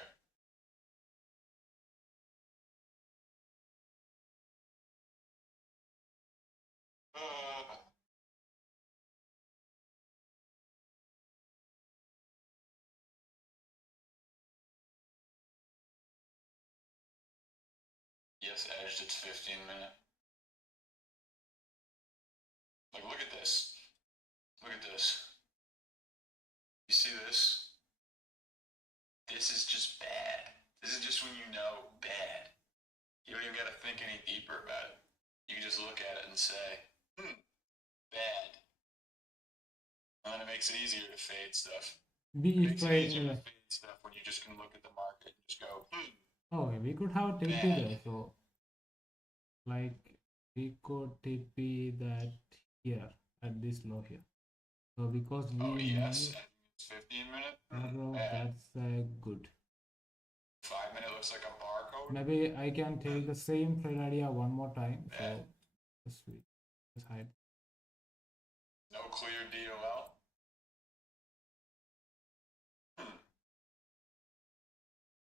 Yes, edged its 15-minute. Like, look at this. Look at this. You see this? This is just bad. This is just when you know bad. You don't even got to think any deeper about it. You can just look at it and say, bad. And then it makes it easier to fade stuff. It makes it easier to fade stuff when you just can look at the market and just go, Oh, we could have TP there, so like we could TP that here at this low here. So because we yes, it's 15-minute. That's good. 5 minute looks like a barcode. Maybe I can take the same trade idea one more time. So just hide. No clear DOL.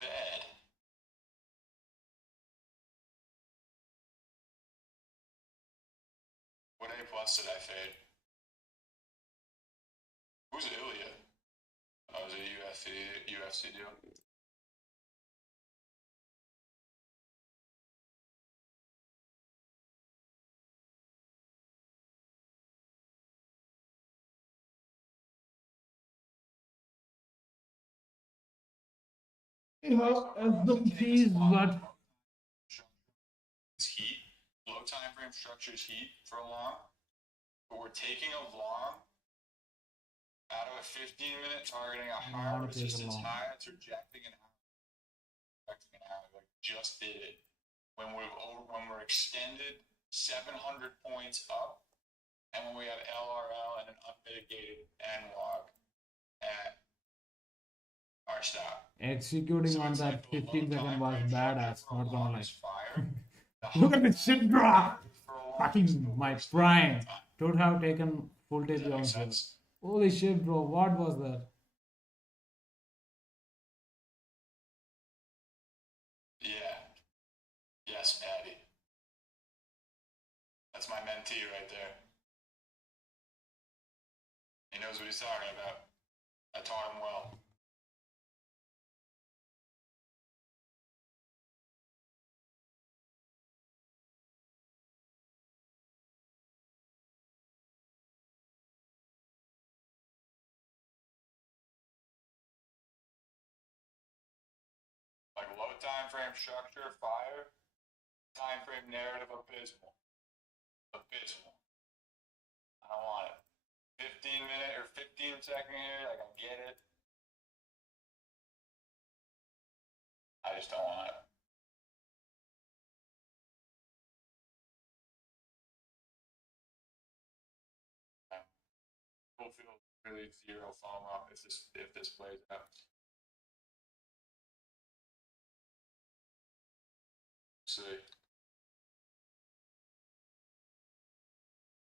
Bad. What A plus did I fade? Who's Ilya? Oh, is it a UFC deal? SWPs, but heat. Low time frame structures heat for a long, but we're taking a long out of a 15-minute targeting a higher resistance high. It's rejecting an high. Like just did it when we're extended 700 points up, and when we have LRL and an unmitigated N log at our stop. Executing so on that 15-second was badass, not gonna lie. Look at this shit, bro! Fucking my prime. Don't have taken full TP on this. Holy shit, bro, what was that? Yeah. Yes, Patty. That's my mentee right there. He knows what he's talking about. I taught him well. Like low time frame structure, fire, time frame narrative, abysmal. Abysmal. I don't want it. 15-minute or 15-second here, like I get it. I just don't want it. We'll feel really zero FOMO if this plays out. See.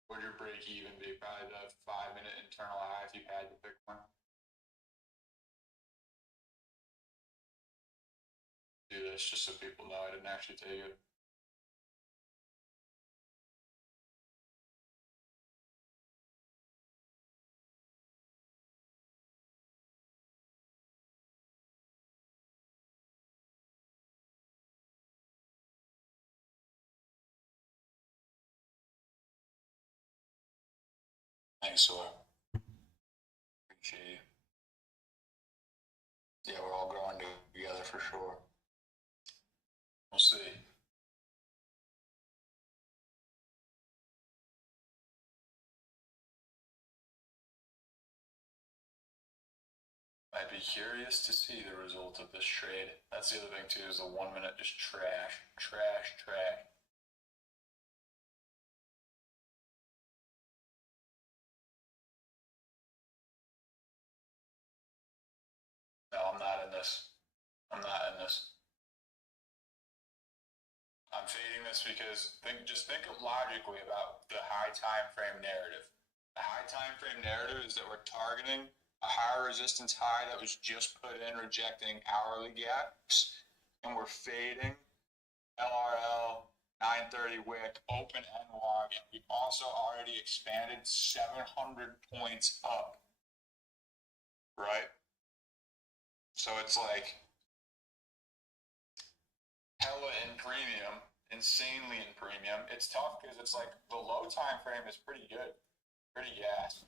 Would your break even be? Probably the 5-minute internal high if you had to pick one. Do this just so people know I didn't actually take it. Thanks, Sora. Appreciate you. Yeah, we're all growing together for sure. We'll see. I'd be curious to see the result of this trade. That's the other thing too, is the 1 minute just trash. No, I'm not in this. I'm fading this because just think logically about the high time frame narrative. The high time frame narrative is that we're targeting a higher resistance high that was just put in, rejecting hourly gaps, and we're fading LRL 930 wick open and long, and we've also already expanded 700 points up, right? So it's like hella in premium, insanely in premium. It's tough because it's like the low time frame is pretty good, pretty gas,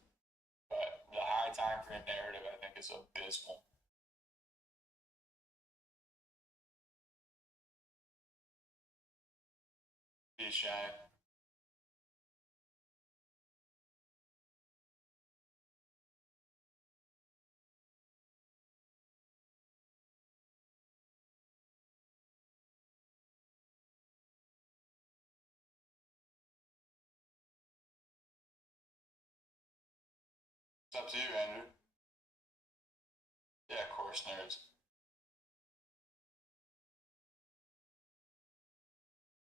but the high time frame narrative I think is abysmal. Peace, Shane. It's up to you, Andrew. Yeah, of course, nerds.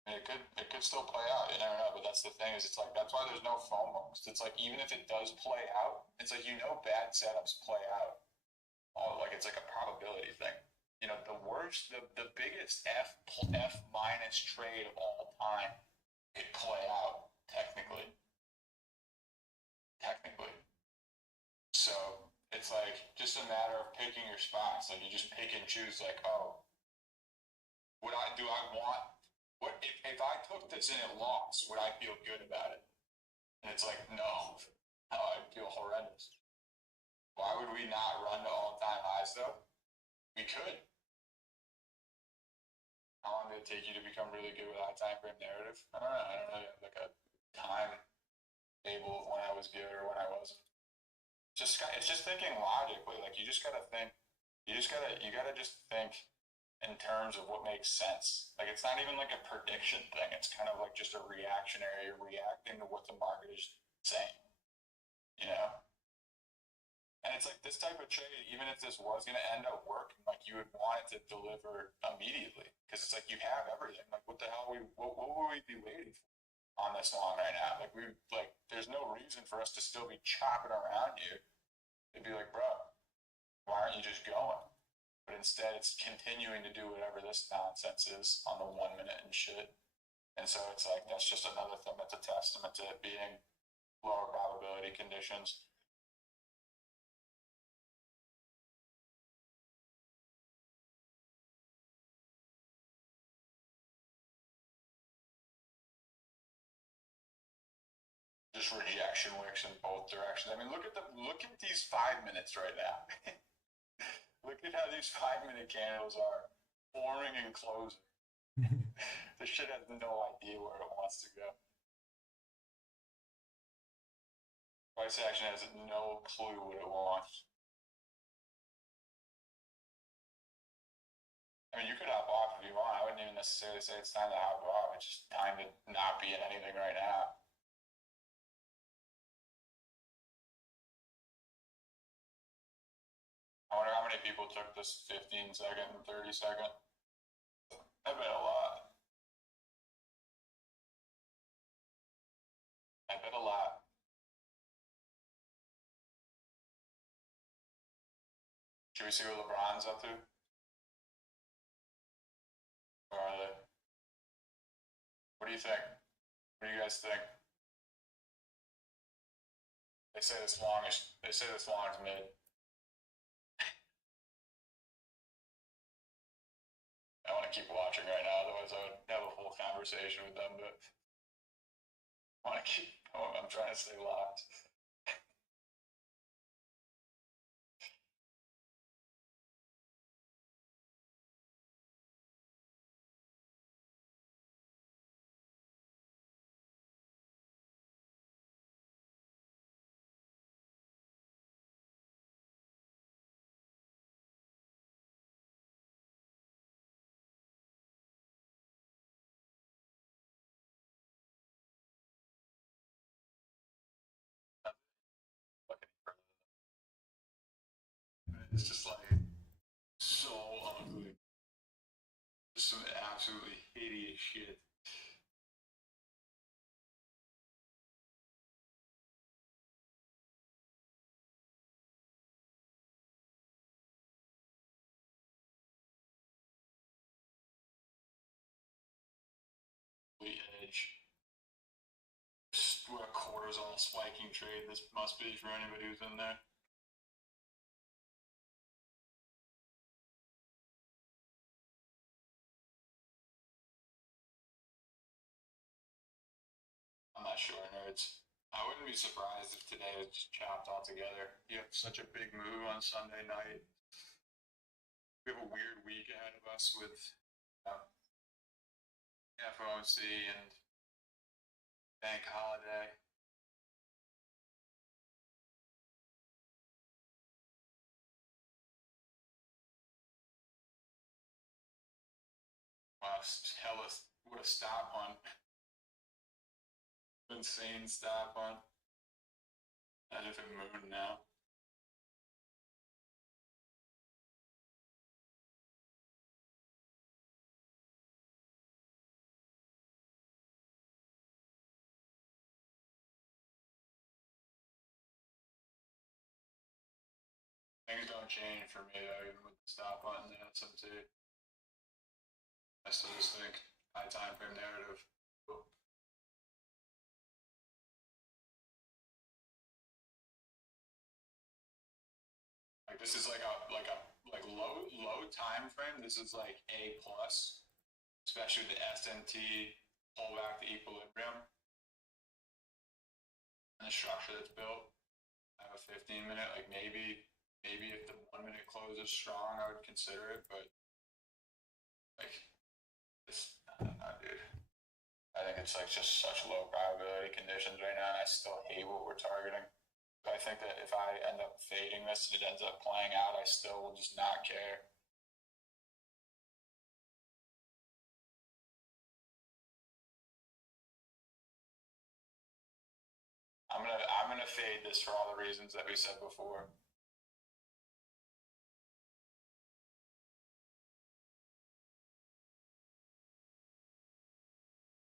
I mean, it could still play out. You never know. But that's the thing is, it's like that's why there's no FOMO. It's like even if it does play out, it's like bad setups play out. Oh, like it's like a probability thing. The worst, the biggest F minus trade of all time could play out technically. So it's like just a matter of picking your spots. Like you just pick and choose. Like, oh, I want? What if I took this and it lost? Would I feel good about it? And it's like, no, I'd feel horrendous. Why would we not run to all-time highs though? We could. How long did it take you to become really good with high time frame narrative? I don't know. I don't really have like a time table of when I was good or when I wasn't. It's just thinking logically. Like you gotta think just think in terms of what makes sense. Like it's not even like a prediction thing. It's kind of like just a reactionary reacting to what the market is saying. And it's like this type of trade, even if this was gonna end up working, like you would want it to deliver immediately. Because it's like you have everything. Like what the hell what would we be waiting for on this long right now? Like there's no reason for us to still be chopping around you. It'd be like, bro, why aren't you just going? But instead it's continuing to do whatever this nonsense is on the 1 minute and shit. And so it's like that's just another thing that's a testament to it being lower probability conditions. Just rejection wicks in both directions. I mean, look at these 5 minutes right now. Look at how these 5 minute candles are forming and closing. This shit has no idea where it wants to go. Price action has no clue what it wants. I mean, you could hop off if you want. I wouldn't even necessarily say it's time to hop off. It's just time to not be in anything right now. I wonder how many people took this 15-second and 30-second. I bet a lot. I bet a lot. Should we see what LeBron's up to? Where are they? What do you think? What do you guys think? They say this long is mid. I want to keep watching right now, otherwise I would have a full conversation with them, but I'm trying to stay locked. It's just like so ugly. Just some absolutely hideous shit. Edge. What a cortisol spiking trade this must be for anybody who's in there. I'm not sure, nerds. I wouldn't be surprised if today was just chopped all together. You have such a big move on Sunday night. We have a weird week ahead of us with FOMC and bank holiday. Wow, hella, what a stop on. Insane stop on. As if it moved now. Things don't change for me though, even with the stop button and SMT. I still just think high time frame narrative. Like this is like low time frame. This is like A plus, especially the SMT pullback to equilibrium and the structure that's built. I have a 15-minute, like maybe if the 1 minute close is strong, I would consider it, but like this, I don't know, dude. I think it's like just such low probability conditions right now, and I still hate what we're targeting. But I think that if I end up fading this and it ends up playing out, I still will just not care. I'm gonna fade this for all the reasons that we said before.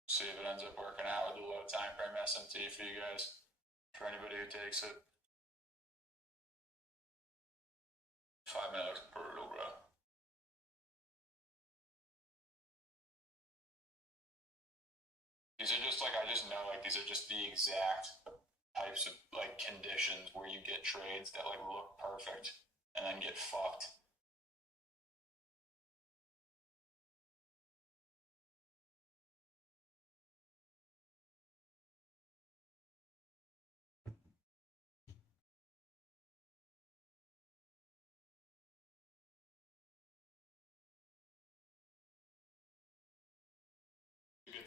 See if it ends up working out with the low time frame SMT for you guys. For anybody who takes it. 5 minutes brutal, bro. These are just like, I just know like these are just the exact types of like conditions where you get trades that like look perfect and then get fucked.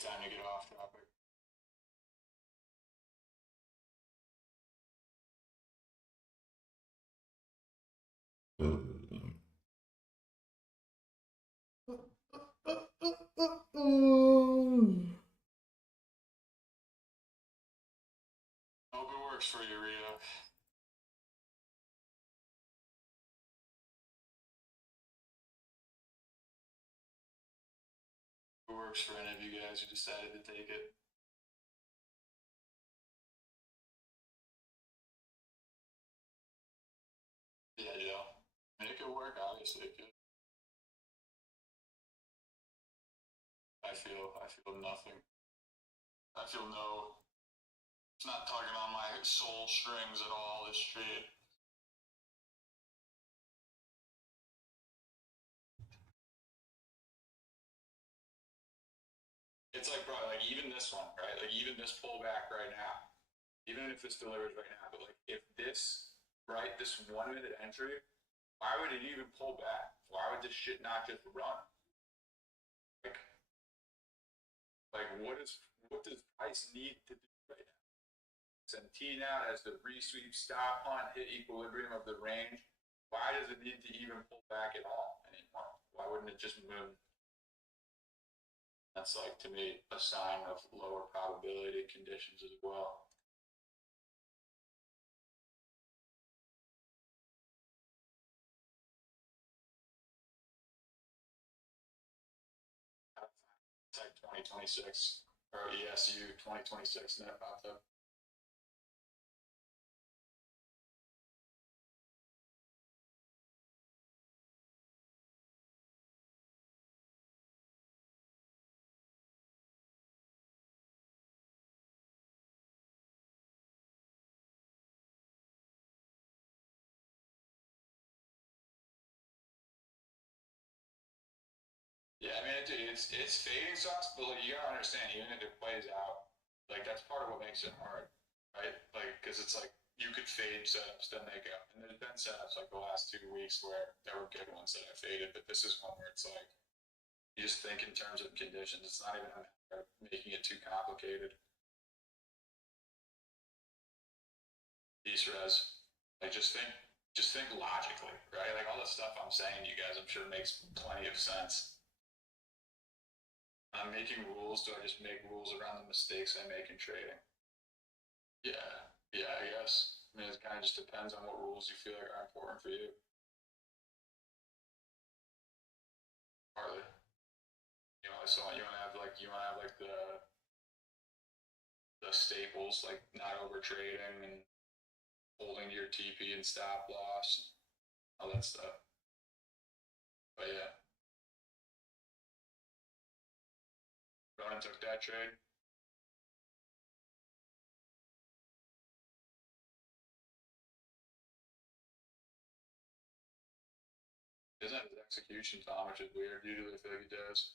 good time to get off topic. Hope it works for you, Rita. It works for any of you guys who decided to take it. Yeah, Joe. I mean, it could work, obviously. It could. I feel nothing. I feel no. It's not tugging on my soul strings at all, this trade. It's like, bro, like even this one, right? Like even this pullback right now, even if this delivers right now, but like if this, right, this 1 minute entry, why would it even pull back? Why would this shit not just run? Like what does price need to do right now? SMT now has the resweep stop hunt hit equilibrium of the range. Why does it need to even pull back at all anymore? Why wouldn't it just move? That's like to me a sign of lower probability conditions as well. It's like 2026 or ESU 2026 net popped up. Yeah, I mean it's fading sauce, but like, you gotta understand, even if it plays out, like that's part of what makes it hard, right? Like because it's like you could fade setups, then they go, and there's been setups like the last 2 weeks where there were good ones that I faded, but this is one where it's like you just think in terms of conditions. It's not even a matter of making it too complicated. These res, like just think logically, right? Like all the stuff I'm saying to you guys, I'm sure makes plenty of sense. I'm making rules. Do I just make rules around the mistakes I make in trading? Yeah, yeah, I guess. I mean, it kind of just depends on what rules you feel like are important for you. Partly, so you want to have like the staples, like not over trading and holding your TP and stop loss, all that stuff. But yeah, Ronan took that trade. Isn't his execution time, which is weird. Usually, I feel like he does.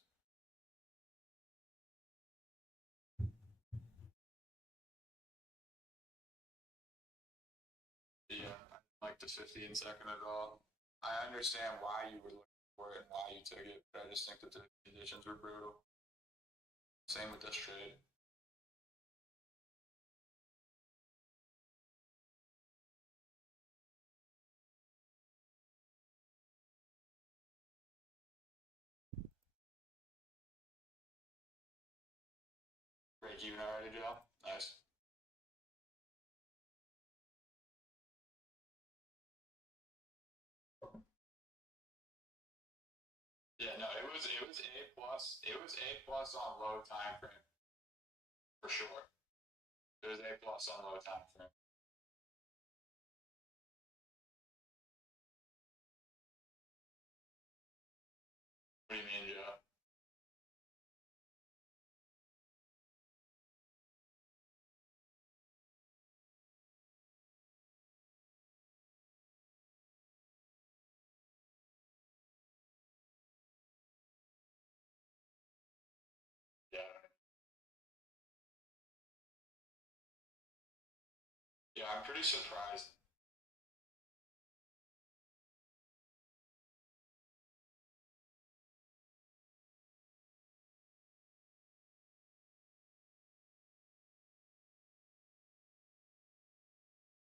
Yeah, I like the 15-second at all. I understand why you were looking for it and why you took it, but I just think that the conditions were brutal. Same with this trade. Break even already, Joe? Nice. Yeah, no, it was A plus. It was A plus on low time frame for sure. It was A plus on low time frame. What do you mean, Joe? Yeah, yeah, I'm pretty surprised.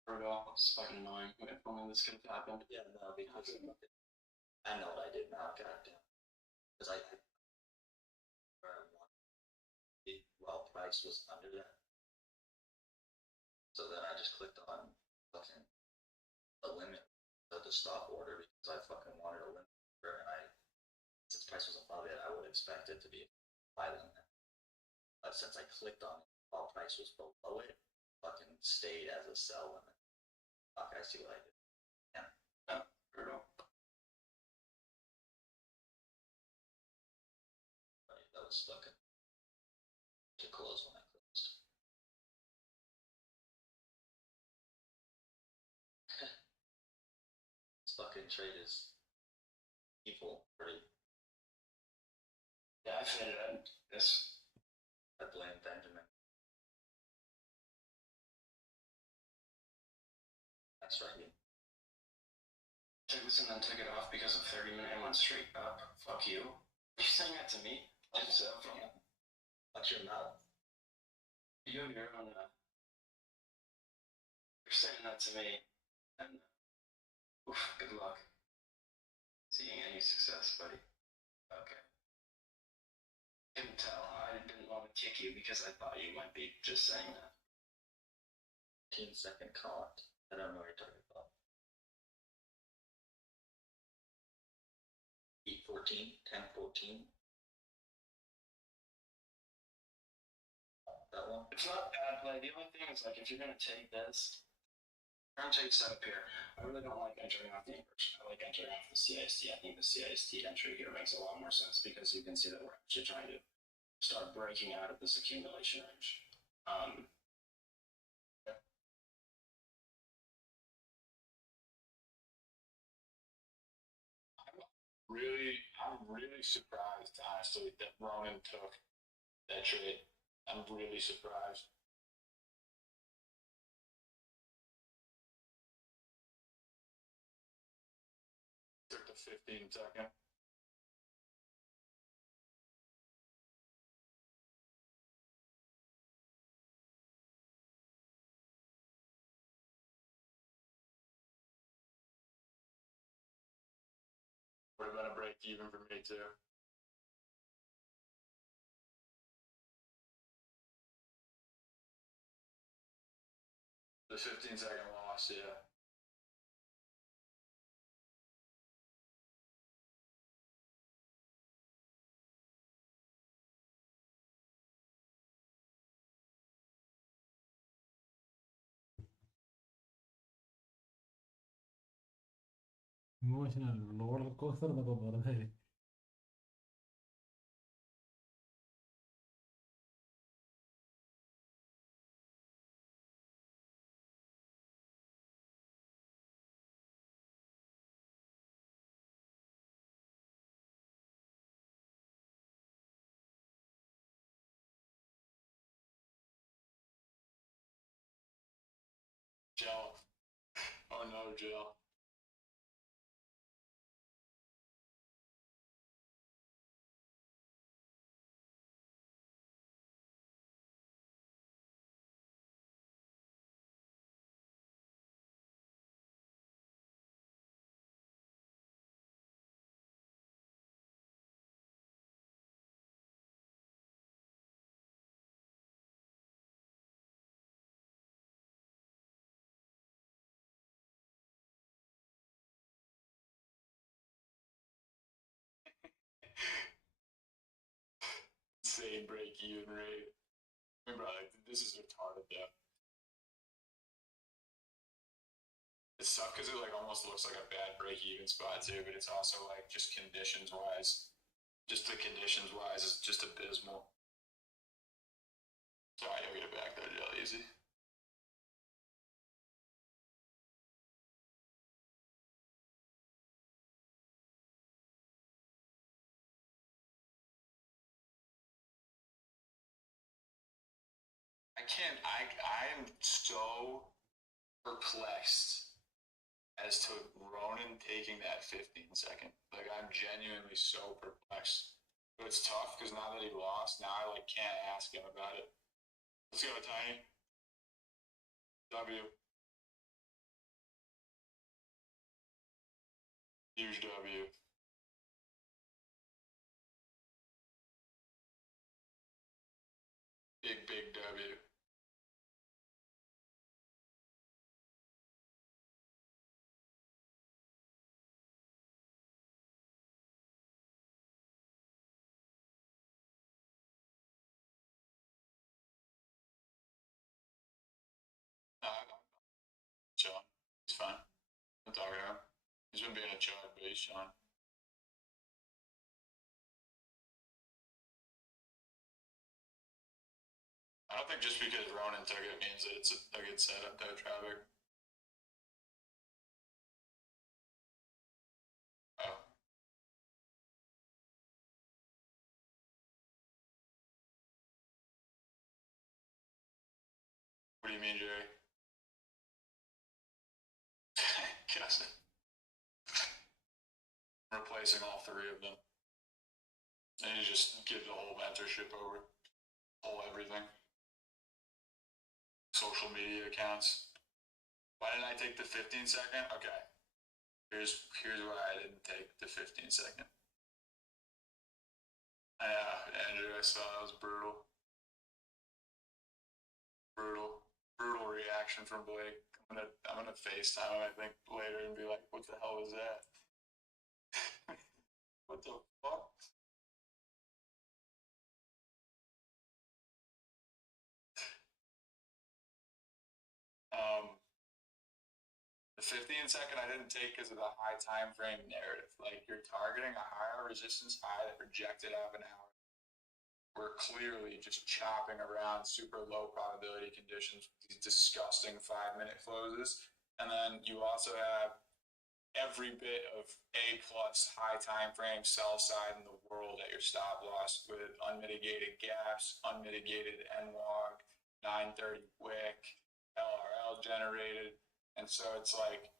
Brutal. It's fucking annoying. If only this could have happened. Yeah, no, because I know what I did now, goddamn. Because well, price was under that. So then I just clicked on fucking a limit of the stop order because I fucking wanted a limit order, and since price was above it, I would expect it to be higher than that. But since I clicked on it while price was below it, fucking stayed as a sell limit. Fuck, I see what I did. Yeah, brutal. That was fucking to close when I closed. This fucking trade is evil, pretty. Yeah, I faded out this. I blame Benjamin. That's right. Took this and then took it off because of 30-minute and went straight up. Fuck you. You're saying that to me? It's Watch your mouth. You have your own. You're saying that to me, and oof, good luck. Seeing any success, buddy. Okay. Couldn't tell. I didn't want to kick you because I thought you might be just saying that. 15-second count. I don't know what you're talking about. 8-14, 10-14. That one? It's not bad play. The only thing is, like, if you're going to take this, I'm going to take setup here. I really don't like entering off the inversion. I like entering off the CIST. I think the CIST entry here makes a lot more sense because you can see that we're actually trying to start breaking out of this accumulation range. I'm really surprised, honestly, that Ronan took that trade. I'm really surprised. Took the 15-second. Would have been a break even for me too. The 15-second loss, yeah. Emotional roller coaster എന്നൊക്കെ പറഞ്ഞാല് Gel. Oh no, Gel. Insane break even rate. Bro, this is retarded though. It's tough because it like almost looks like a bad break even spot too, but it's also like just conditions wise. Just the conditions wise is just abysmal. Sorry, I'll get it back though, Gel, easy. I am so perplexed as to Ronan taking that 15-second. Like, I'm genuinely so perplexed. But it's tough because now that he lost, now I like can't ask him about it. Let's go, Tiny. W. Huge W. Big W. Sean. He's fine. I'm talking to him. He's been being a chug, but he's Sean. I don't think just because Ronan took it means that it's a good setup, though, traffic. Oh. What do you mean, Jerry? Yes. Replacing all three of them. And you just give the whole mentorship over. Whole everything. Social media accounts. Why didn't I take the 15-second? Okay. Here's why I didn't take the 15-second. Andrew, I saw that was brutal. Brutal reaction from Blake. I'm gonna FaceTime him, I think, later and be like, what the hell was that? What the fuck? The 15-second I didn't take because of the high time frame narrative. Like, you're targeting a higher resistance high that rejected out of an hour. We're clearly just chopping around super low probability conditions with these disgusting 5-minute closes. And then you also have every bit of A plus high time frame sell side in the world at your stop loss with unmitigated gaps, unmitigated NWOG, 930 wick, LRL generated. And so it's like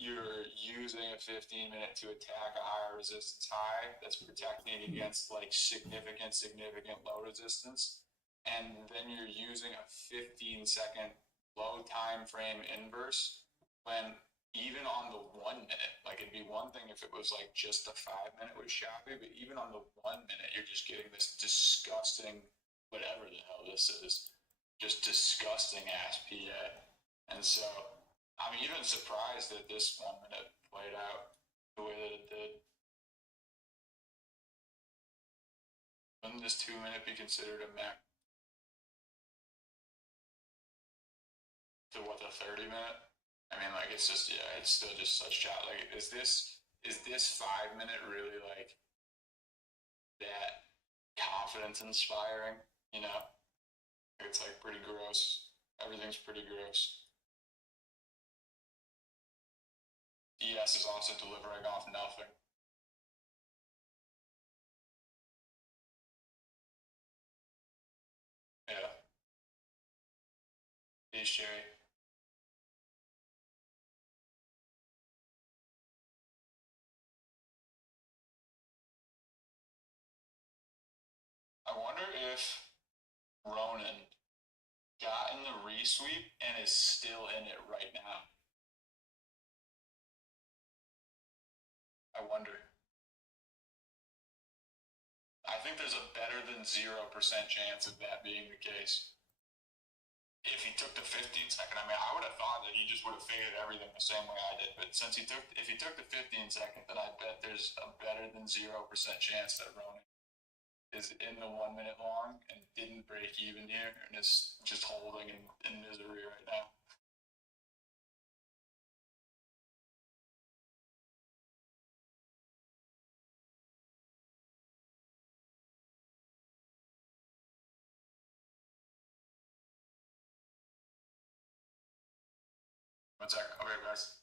you're using a 15-minute to attack a higher resistance high that's protecting against like significant low resistance. And then you're using a 15-second low time frame inverse when even on the 1 minute, like it'd be one thing if it was like just the 5-minute was choppy, but even on the 1 minute, you're just getting this disgusting, whatever the hell this is, just disgusting ass PA. And so I'm even surprised that this 1 minute played out the way that it did. Wouldn't this 2 minute be considered a mech? To what, the 30-minute? I mean, like, it's just, yeah, it's still just such chat. Like, is this 5-minute really like that confidence inspiring? You know, it's like pretty gross. Everything's pretty gross. ES is also delivering off nothing. Yeah. Peace, Jerry. I wonder if Ronan got in the resweep and is still in it right now. I wonder. I think there's a better than 0% chance of that being the case. If he took the 15-second, I mean, I would have thought that he just would have figured everything the same way I did. But since if he took the 15-second, then I bet there's a better than 0% chance that Ronan is in the 1 minute long and didn't break even here and is just holding in misery right now. One sec. Okay, guys.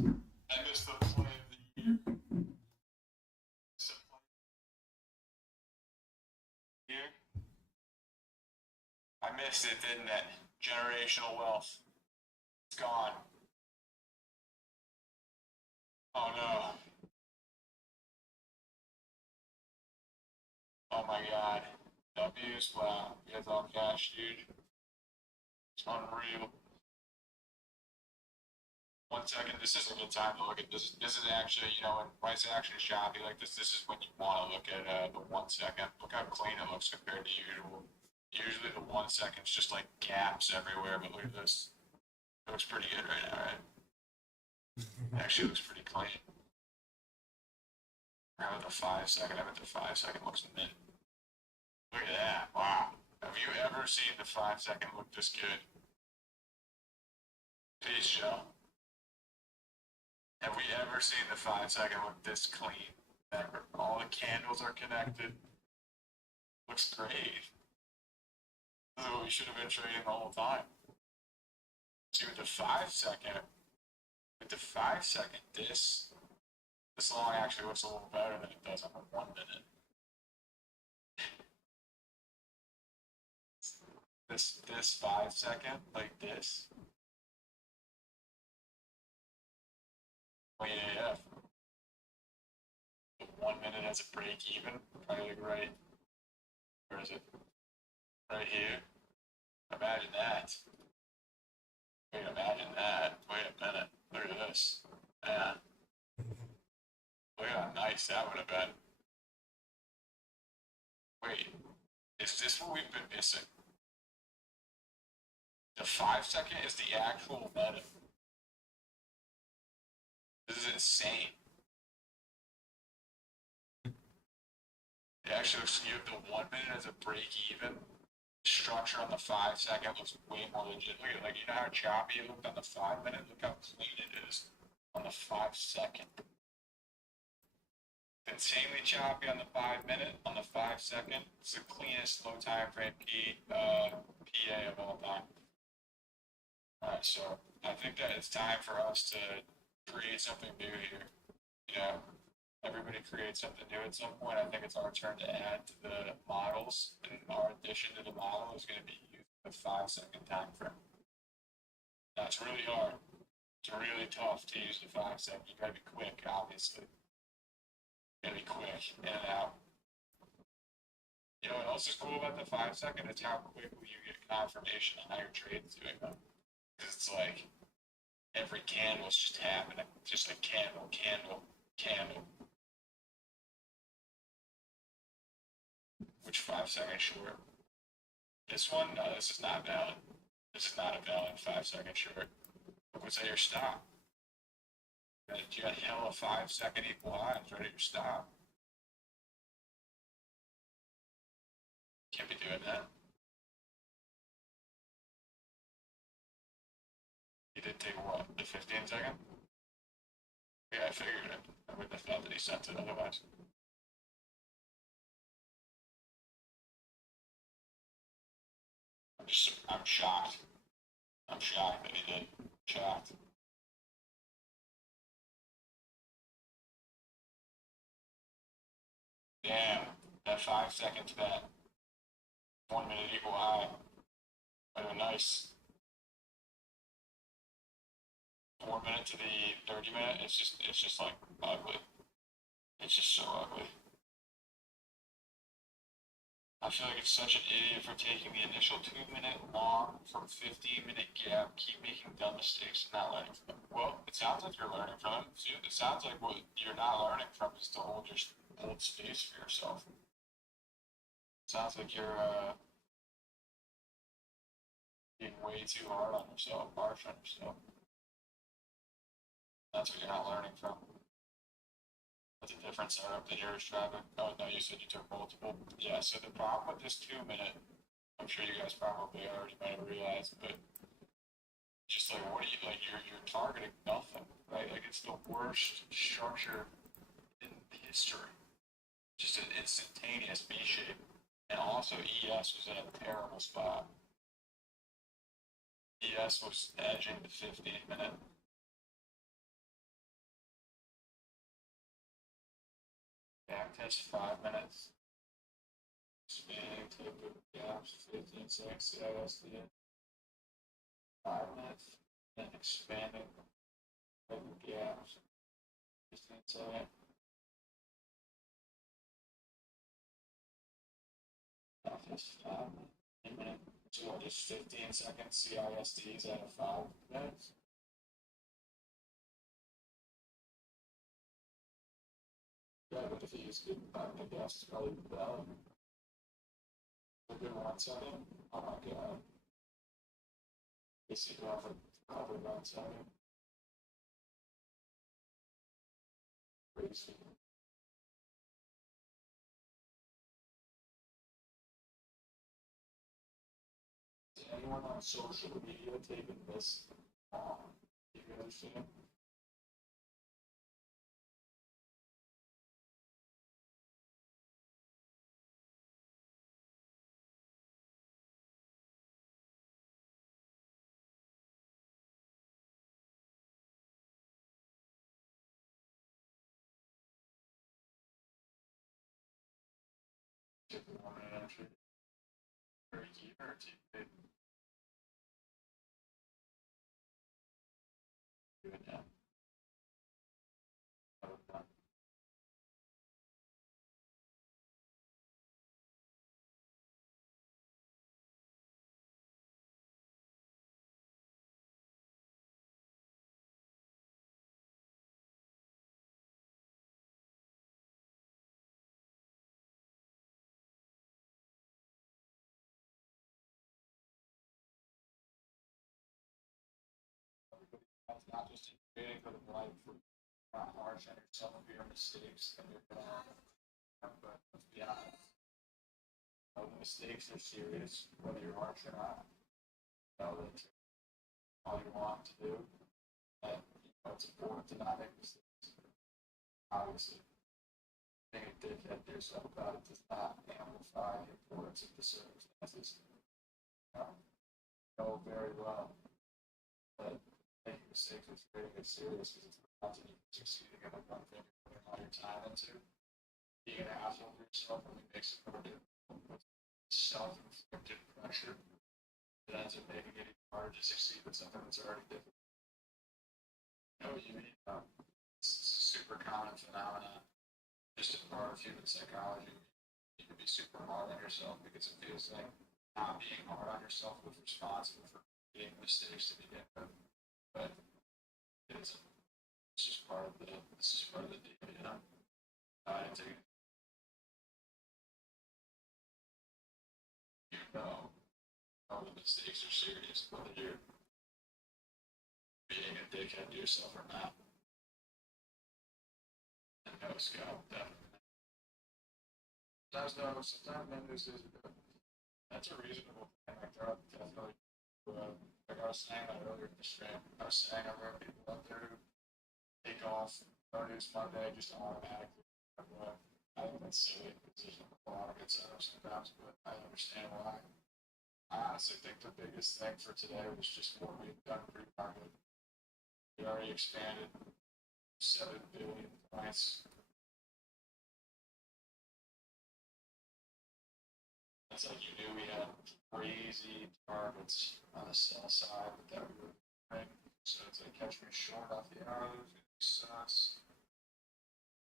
I missed the play of the year. I missed it, didn't it? Generational wealth. It's gone. Oh no. Oh my god. W's, wow. You guys all cash, dude. It's unreal. 1 second, this is a good time to look at this. This is actually, you know, when it's actually choppy like this is when you want to look at the 1 second. Look how clean it looks compared to usual. Usually the 1 second's just like gaps everywhere, but look at this. It looks pretty good right now, right? It actually looks pretty clean. How about the 5 second? I bet the 5 second looks mint. Look at that. Wow. Have you ever seen the 5 second look this good? Peace, Joe. Have we ever seen the 5 second look this clean? Never. All the candles are connected. Looks great. This is what we should have been trading the whole time. See, with the 5 second, this long actually looks a little better than it does on the 1 minute. This 5 second, like this. Oh yeah. The 1 minute has a break even, probably like right. Where is it? Right here. Imagine that. Wait, imagine that. Wait a minute. Look at this. Man. Look at how nice that would have been. Wait, is this what we've been missing? The 5 second is the actual meta. This is insane. It actually looks, you have the 1 minute as a break even. Structure on the 5 second looks way more legit. Look at, like, you know how choppy it looked on the 5 minute? Look how clean it is on the 5 second. Insanely choppy on the 5 minute. On the 5 second, it's the cleanest low time frame PA of all time. Alright, so I think that it's time for us to create something new here. You know, everybody creates something new at some point. I think it's our turn to add to the models, and our addition to the model is going to be using the 5 second time frame. That's really hard. It's really tough to use the 5 second. You gotta be quick, obviously. You gotta be quick, in and out. You know what else is cool about the 5 second? It's how quickly you get confirmation on how your trade's doing them. Because it's like every candle's just happening. Just like candle, candle, candle. Which 5 second short? This one? No, this is not valid. This is not a valid 5 second short. Look what's at your stop. You got hella 5 second equal highs right at your stop. Can't be doing that. He did take what? The 15 second? Yeah, I figured it. I wouldn't have thought that he sent it otherwise. I'm shocked. I'm shocked that he did. Shocked. Damn, that 5 second to that 1 minute equal high. Oh, nice. 4 minute to the 30 minute, it's just like ugly. It's just so ugly. I feel like it's such an idiot for taking the initial 2 minute long from 15-minute gap, keep making dumb mistakes and not learning from them. Well, it sounds like you're learning from them. See, it sounds like what you're not learning from is to hold space for yourself. It sounds like you're being way too hard on yourself, harsh on yourself. That's what you're not learning from. That's a different setup than yours, Travis. Oh, no, you said you took multiple. Yeah, so the problem with this 2 minute, I'm sure you guys probably already might have realized, but just like, what are you, like, you're targeting nothing, right? Like, it's the worst structure in history. Just an instantaneous V shape. And also, ES was in a terrible spot. ES was edging the 15 minute. Back test 5 minutes. Expanding to the boot gaps, 15 seconds, CISD. 5 minutes. Then expanding to the gaps, 15 seconds. Back test 5 minutes. So just 15 seconds, CISDs out of 5 minutes. Yeah, but if you use good back to gas, it's probably valid. Look at 1 second. Oh my god. Basically, off of probably 1 second. Crazy. Is anyone on social media taking this? You understand? Get the one entry. Very key or TV. Do it now. That's not just integrating, but like for not harsh on yourself for your mistakes that you're gonna have. But let's be honest. The mistakes are serious, whether you're harsh or not. Know that all you want to do, and it's important to not make mistakes. Obviously, being a dickhead to yourself about it does not amplify the importance of the circumstances. Know very well that making mistakes is very serious because it's not that you're succeeding at one thing you're putting all your time into. Being an asshole to yourself only makes it more difficult with self-inflicted pressure that ends up making it harder to succeed with something that's already difficult. It's a super common phenomenon, just a part of human psychology. You can be super hard on yourself because it feels like not being hard on yourself was responsible for making mistakes to begin with. But it isn't. It's just part of the deal, you know? I didn't take it. You know the mistakes are serious, whether you're being a dickhead to yourself or not. And no scout, definitely. Sometimes no news is good. That's a reasonable thing. Like, there are definitely, like I was saying that earlier in the stream, I was saying there are people out there who take off no news Monday just automatically. I think that's silly because there's a lot of good setups sometimes, but I understand why. I honestly think the biggest thing for today was just what we've done pre-market. We already expanded 7 billion points. It's like you knew we had crazy targets on the sell side that we were doing. So it's like catch me short off the arrows, sus.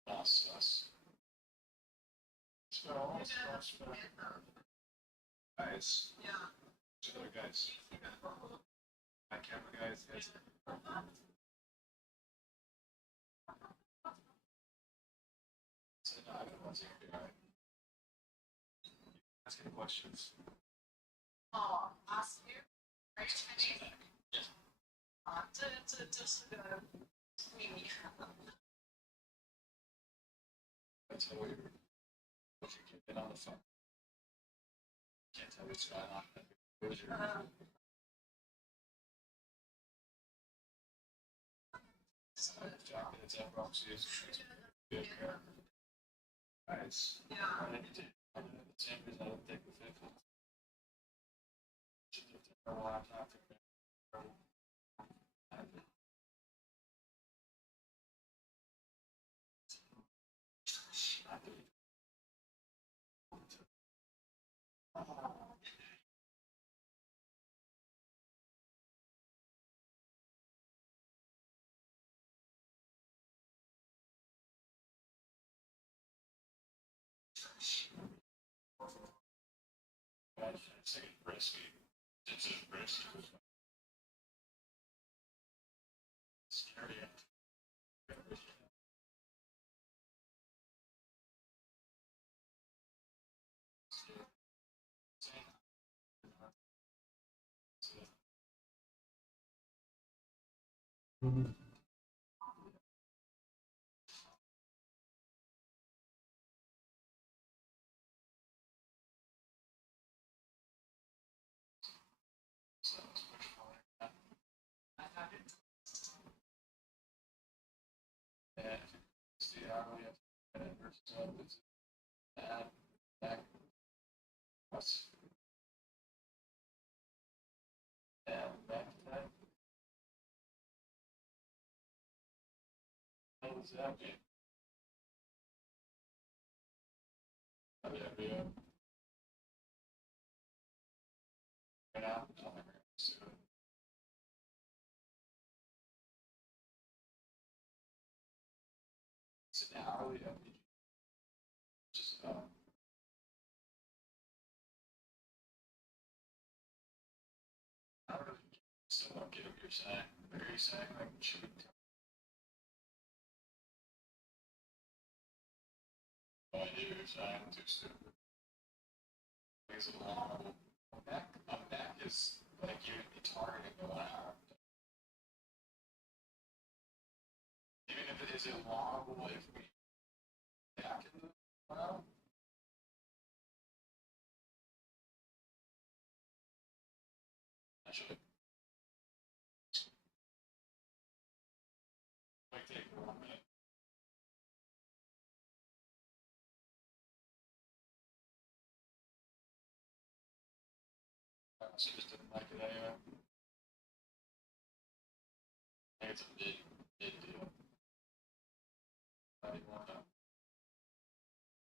Not sus. So guys. Yeah. So guys. My camera guys. So no, everyone's gonna be alright. Asking questions. Oh, ask you? Right? Yes. 这是个秘密。That's how we were. If you keep it on the phone. Can't tell what's going on. Where's your it's at Roxy's. Good. Guys. Yeah. The same reason I didn't take the 50. Should have taken a laptop. It's like risky. It's just risky. Scary. And it's the hourly versus it's back plus and back to that. How does that mean? Oh, yeah, we right now, so it's an hourly FVG. Just I don't really still don't get what you're saying. What are you saying? Like, should we no idea what you're saying? Too stupid. Is it long? A Mac is like you would be targeting the 1 hour. Even if it isn't longable, if we back in the 1 hour. Actually, might take 1 minute. So just didn't like it anyway. I think it's a big deal. I didn't want to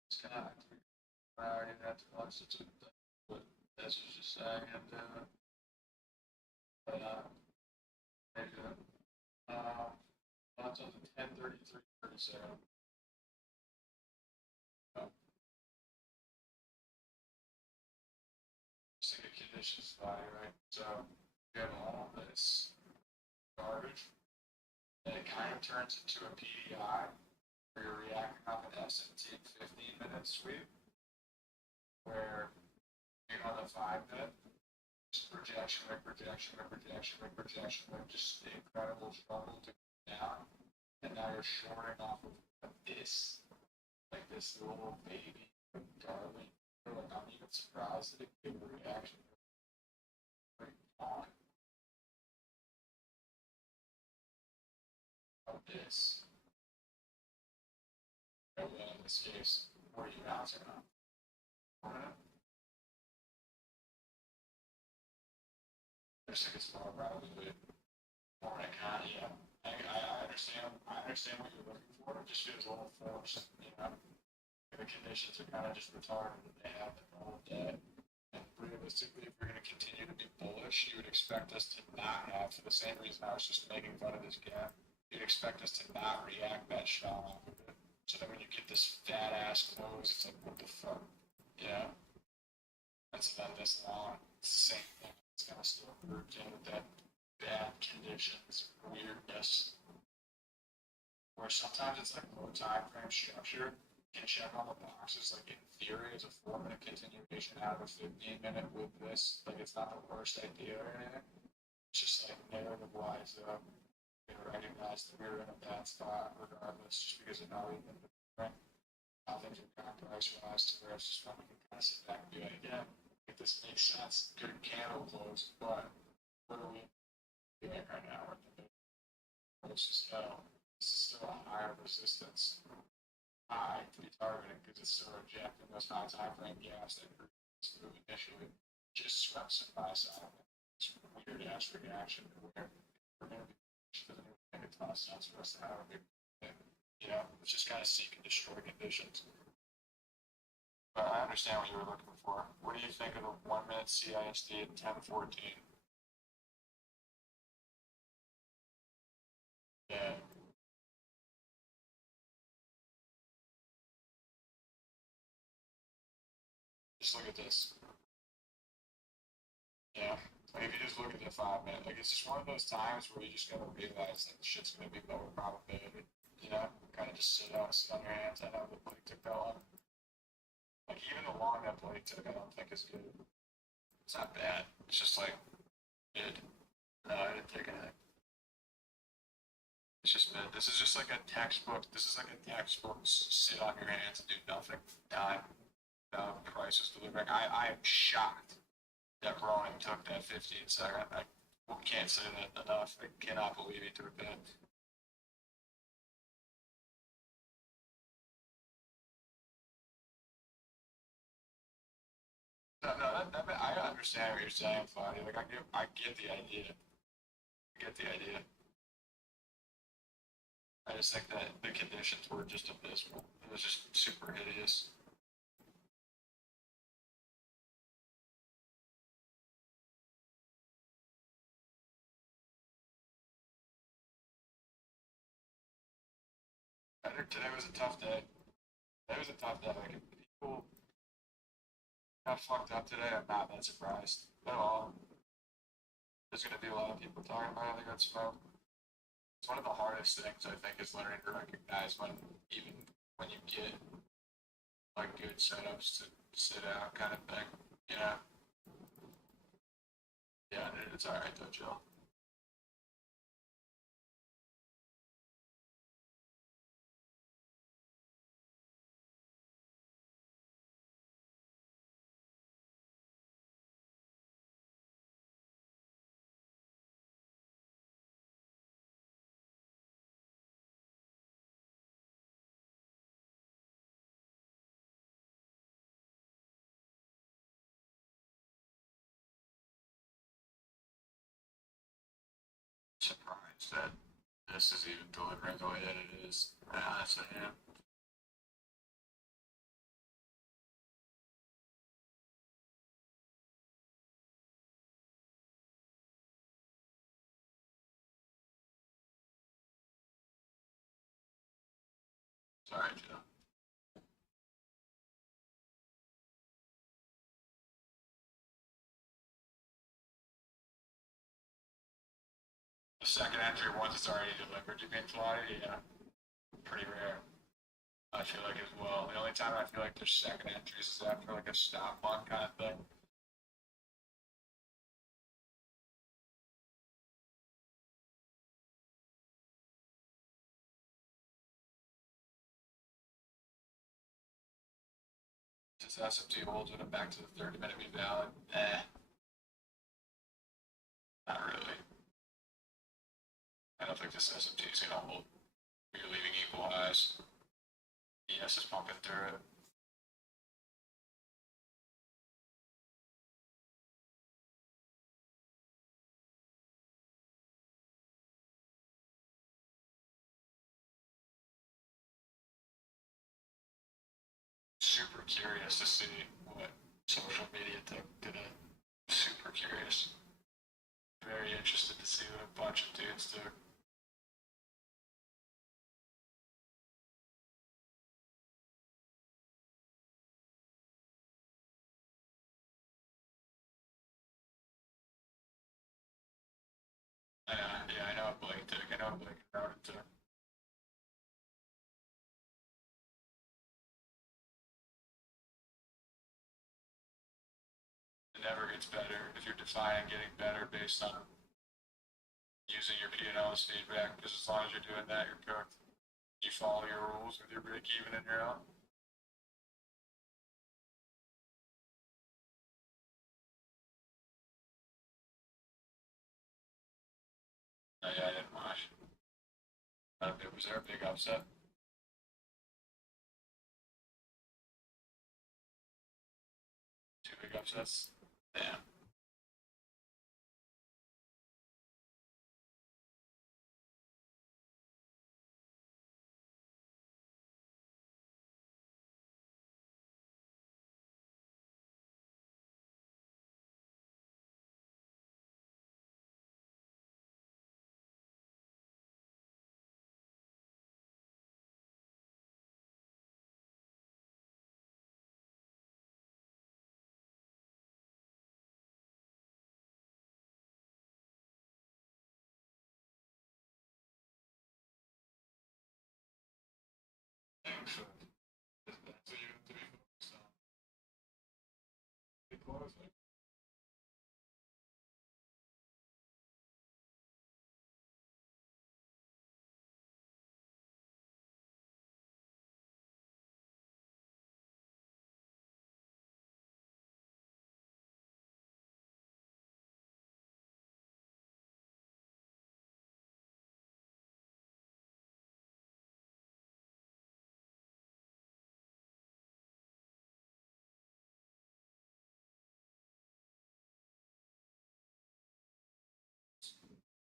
disconnect. I already had to constitute what this was just saying, and maybe that's on the 10:33:37. Just like a conditions body, right? So you have all this garbage, and it kind of turns into a PDI where you're reacting off an S&T 15-minute sweep, where you know the 5-minute projection, just incredible struggle to go down, and now you're shorting off of this, like this little baby darling. Like I'm even surprised that it gave a reaction. On of this. In this case, what are you bouncing on? I just think it's more probably more iconic. Yeah. I understand what you're looking for. It just feels a little forced, you know. The conditions are kind of just retarded that they have the whole day. And realistically, if you're going to continue to be bullish, you would expect us to not have, for the same reason I was just making fun of this gap, you'd expect us to not react that strong off of it. So that when you get this fat ass close, it's like, what the fuck? You know? And so then this long, same thing. It's kind of still grouped in with that bad conditions, weirdness. Where sometimes it's like low time frame structure. Can check all the boxes, like in theory, it's a 4-minute continuation out of a 15-minute with this. Like it's not the worst idea or anything. It's just like narrative wise, though, you recognize that we were in a bad spot regardless, just because of how we've been doing. How things are gone price wise to where it's just fun. We can kind of sit back and be like, yeah, if this makes sense, good candle close, but what are we doing right now? This is still a higher resistance high to be targeting because it's still rejecting those high time frame gaps that were initially just swept some buy side. It's a weird ass reaction where we're going to be doesn't even make a ton of sense for us to have a big thing. You know, it's just kind of seek and destroy conditions. But I understand what you were looking for. What do you think of the 1-minute CISD at 10:14? Yeah. Just look at this. Yeah. Like if you just look at the 5 minute, like it's just one of those times where you just gotta realize that shit's gonna be lower probability. You know, kind of just sit on your hands. I know that Blake took that long. Like even the long that Blake took, I don't think is good. It's not bad. It's just like good. No, I didn't take anything. It's just mid. This is just like a textbook. This is like a textbook. Sit on your hands and do nothing. Time. Price is delivering. I am shocked that Ronan took that 15 second. I can't say that enough. I cannot believe he took that. I understand what you're saying, Fadi. Like I get the idea. I get the idea. I just think that the conditions were just abysmal. It was just super hideous. Today was a tough day. Today was a tough day. Like if people got fucked up today, I'm not that surprised at all. There's gonna be a lot of people talking about how they got smoked. It's one of the hardest things I think is learning to recognize when even when you get like good setups to sit out kind of thing. You know? Yeah, it's alright though, Joe. Surprised that this is even delivering the way that it is. Honestly, yeah. Sorry, Joe. The second entry, once it's already delivered, you mean Fly? Yeah. Pretty rare. I feel like as well. The only time I feel like there's second entries is after like a stop on kind of thing. Just SMT holds with it back to the 30-minute be valid. Not really. I don't think this SMT is gonna hold. You're leaving equal highs. ES is pumping through it. Super curious to see what social media took today. Super curious. Very interested to see what a bunch of dudes took. Yeah, I know what Blake took. I know what Blake and Ronan took. It never gets better if you're defining getting better based on using your P&L as feedback, because as long as you're doing that, you're cooked. You follow your rules with your break even and your own. Yeah, I didn't watch. Was there a big upset? Two big upsets? Damn. That's what you have to be focused on. Be close, like.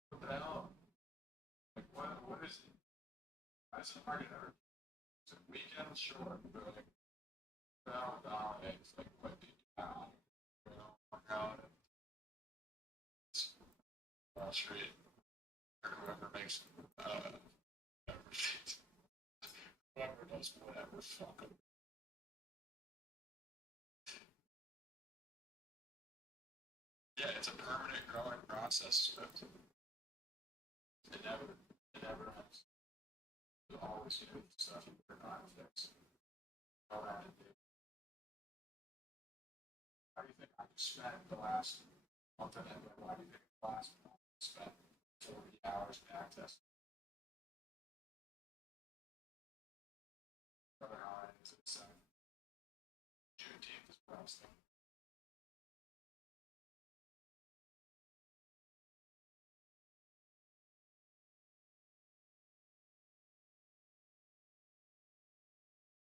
What the hell? Like, what is it? That's a hard ever. It's a weekend short, but like, now dominates, like, what do you down? You know, work out and Wall Street, or whoever makes, whatever, whoever does whatever, fuck 'em. Yeah, it's a permanent growing process, but it never ends. There's always new stuff you're not fix. All that to do. How do you think I spent the last month and a half? Why do you think the last month I spent 40 hours back testing? Other holidays, it's Juneteenth is what I was thinking.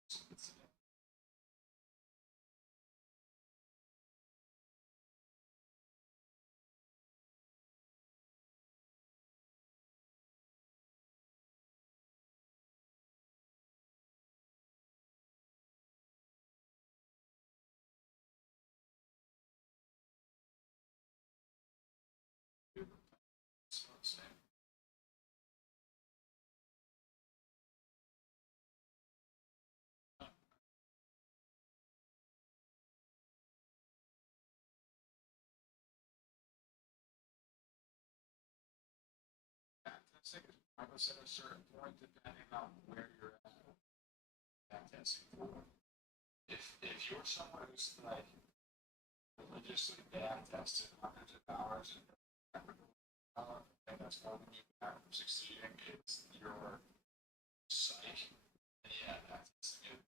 So it's same. Testing is pointless at a certain point, depending on where you're at. Back testing for. If you're someone who's like religiously back tested hundreds of hours and and that's holding you back from succeeding, it's your psyche. And yeah, back testing it.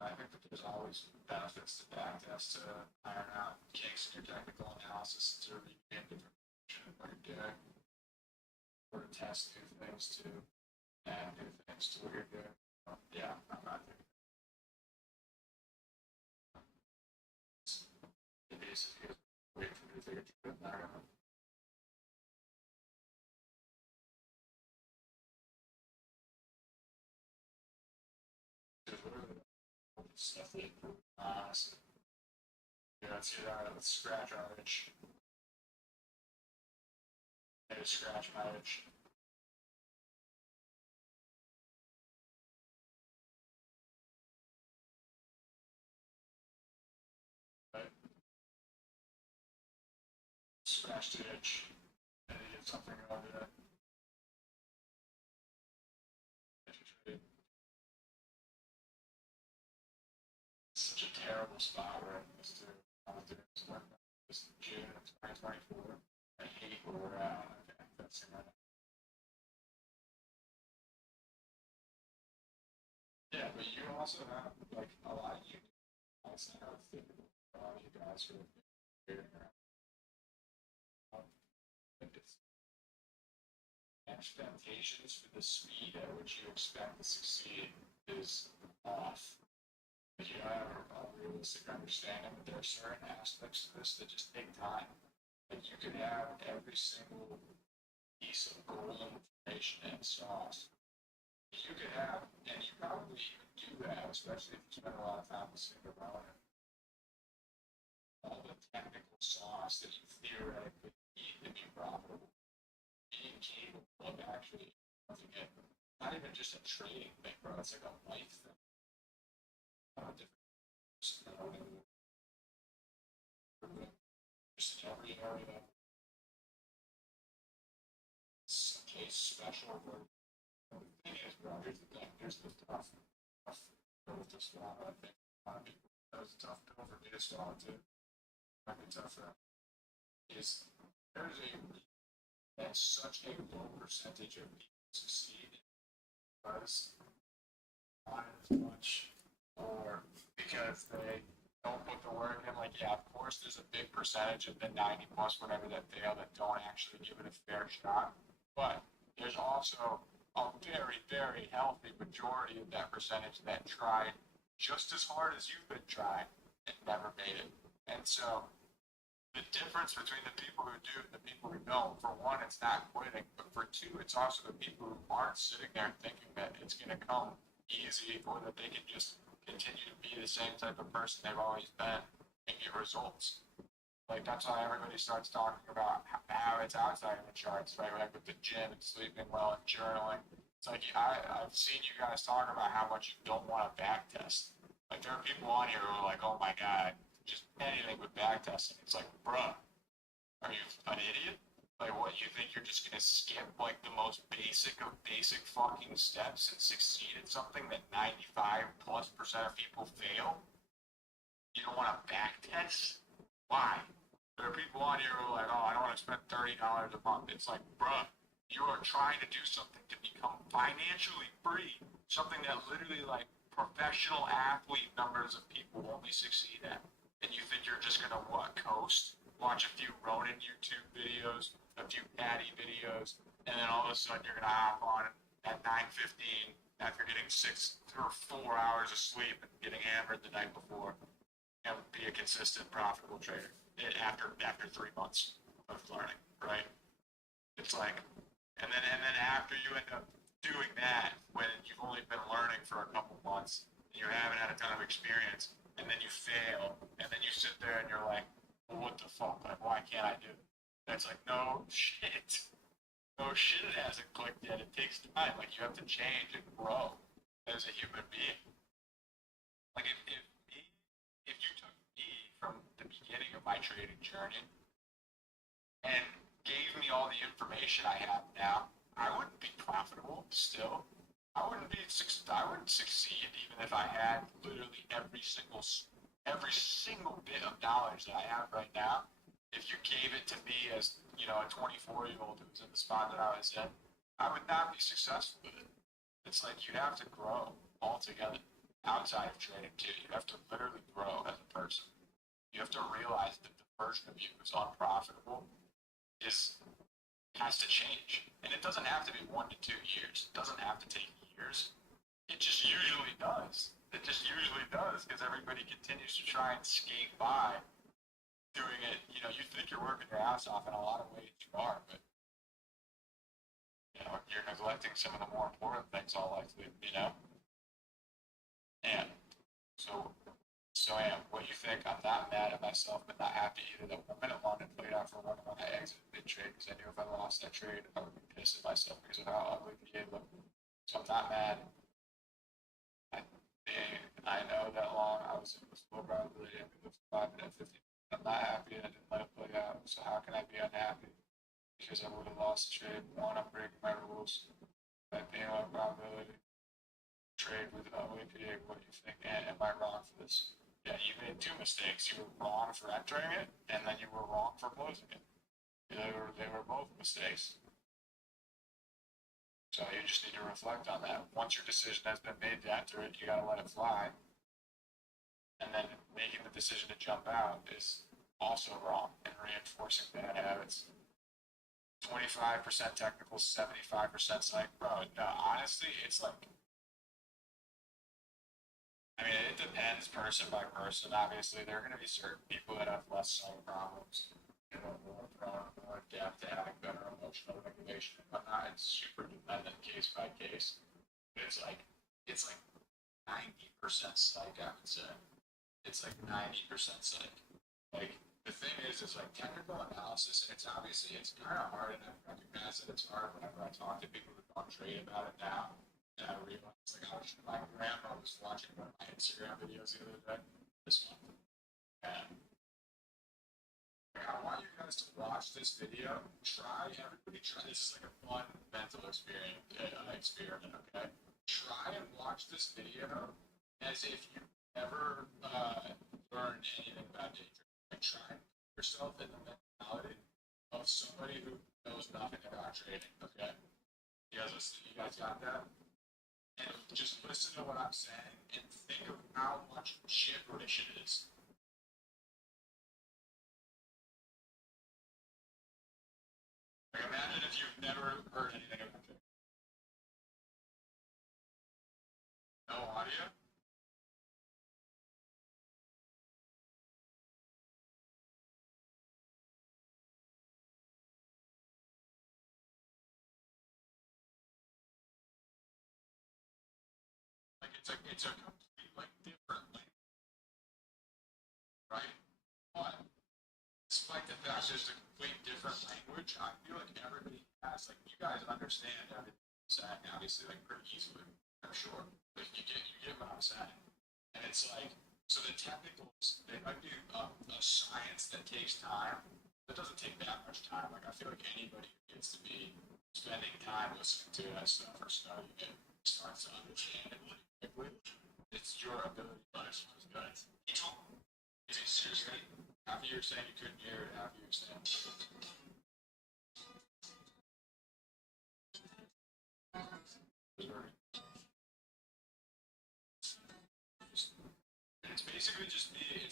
I think that there's always benefits to back test to iron out kinks in your technical analysis to regain different of what you're doing. Or to test new things to add new things to what you're doing. Yeah, I'm not thinking. It basically is waiting for me to figure it out. Stuff that honestly. Yeah, let's get out of it. Scratch our itch. Maybe scratch my itch. Right. Scratch the itch. And you get something out of it. Such a terrible spot we're in this too. I was doing this work this June of 2024. I hate where we're at. Okay, that's it. Yeah, but you also have like a lot of you guys that are thinking, a lot of you guys who are figuring around. Expectations for the speed at which you expect to succeed is off. If you don't have a realistic understanding that there are certain aspects to this that just take time. Like you could have every single piece of golden information and sauce. You could have, and you probably even do have, especially if you spend a lot of time listening to Ronan, all the technical sauce that you theoretically need to be profitable. Being capable of actually having it, not even just a trading thing, bro, it's like a life thing. Just in every area. It's a case special, but the thing is, bro, here's the thing. is the tough pill to swallow, I think. That was a tough pill for me to swallow too. Might be tough for them. Is there's such a low percentage of people succeed because not as much, or because they don't put the work in. Like, yeah, of course, there's a big percentage of the 90 plus whatever that fail that don't actually give it a fair shot. But there's also a very, very healthy majority of that percentage that tried just as hard as you've been trying and never made it. And so the difference between the people who do and the people who don't, for one, it's not quitting, but for two, it's also the people who aren't sitting there thinking that it's going to come easy or that they can just continue to be the same type of person they've always been and get results. Like, that's why everybody starts talking about how it's outside of insurance, right? Like with the gym and sleeping well and journaling. It's like, I've seen you guys talk about how much you don't want to back test. Like, there are people on here who are like, oh my God, just anything with back testing. It's like, bruh, are you an idiot? Like, what, you think you're just gonna skip like the most basic of basic fucking steps and succeed at something that 95+% of people fail? You don't want to back test? Why? There are people on here who are like, oh, I don't want to spend $30 a month. It's like, bruh, you are trying to do something to become financially free, something that literally like professional athlete numbers of people only succeed at. And you think you're just gonna what, coast, watch a few Ronan YouTube videos, a few Patty videos, and then all of a sudden you're gonna hop on at 9:15 after getting 6 or 4 hours of sleep and getting hammered the night before, and be a consistent, profitable trader after 3 months of learning, right? It's like, and then after you end up doing that, when you've only been learning for a couple months, and you haven't had a ton of experience, and then you fail, and then you sit there and you're like, well, what the fuck? Like, why can't I do it? And it's like, no shit. No shit, it hasn't clicked yet. It takes time. Like, you have to change and grow as a human being. Like, if you took me from the beginning of my trading journey and gave me all the information I have now, I wouldn't be profitable still. I wouldn't succeed even if I had literally every single bit of knowledge that I have right now. If you gave it to me as, you know, a 24-year-old who was in the spot that I was in, I would not be successful with it. It's like you have to grow altogether outside of trading too. You have to literally grow as a person. You have to realize that the version of you who's unprofitable has to change. And it doesn't have to be 1 to 2 years. It doesn't have to take years. It just usually does. It just usually does because everybody continues to try and skate by doing it. You know, you think you're working your ass off, in a lot of ways you are, but you know, you're neglecting some of the more important things all likely, you know? And so yeah, what you think, I'm not mad at myself, but not happy either that 1 minute London played out for 1 when I exited mid-trade because I knew if I lost that trade, I would be pissed at myself because of how ugly the game looked. So I'm not mad. I know that long I was in this low probability and we lived 5 minute 50. I'm not happy that I didn't let it play out. So how can I be unhappy? Because I would have lost the trade. 1, I'm breaking my rules. That being low probability. Trade with OAPA, what do you think? And am I wrong for this? Yeah, you made 2 mistakes. You were wrong for entering it, and then you were wrong for closing it. They were both mistakes. So you just need to reflect on that. Once your decision has been made to enter it, you gotta let it fly. And then making the decision to jump out is also wrong and reinforcing bad habits. 25% technical, 75% psych. Bro, no, honestly, it's like, I mean, it depends person by person. Obviously, there are going to be certain people that have less psych problems, you know, more prone, more adept to having better emotional regulation and whatnot. It's super dependent case by case. But it's like 90% psych, I would say. It's like 90% psych. Like, the thing is like technical analysis, and it's kind of hard, and I recognize that it's hard whenever I talk to people who don't trade about it now. And I realized, like, my grandma was watching one of my Instagram videos the other day, this one. And like, I want you guys to watch this video. Everybody try. This is like a fun mental experiment, okay? try and watch this video as if you never learned anything about day trading. Like, try and put yourself in the mentality of somebody who knows nothing about trading. Okay, you guys listen. You guys got that? And just listen to what I'm saying and think of how much gibberish it is. Like, imagine if you've never heard anything about trading. No audio? Like, it's a complete, like, different language, right? But despite the fact that it's a complete different language, I feel like everybody has, like, you guys understand everything I'm saying, obviously, like, pretty easily, I'm sure. But you get what I'm saying. And it's like, so the technicals, they might be a science that takes time. It doesn't take that much time. Like, I feel like anybody who gets to be spending time listening to that stuff or studying it starts to understand it really quickly. It's your ability to understand it, guys. Seriously, after you were saying you couldn't hear it, after you were saying it's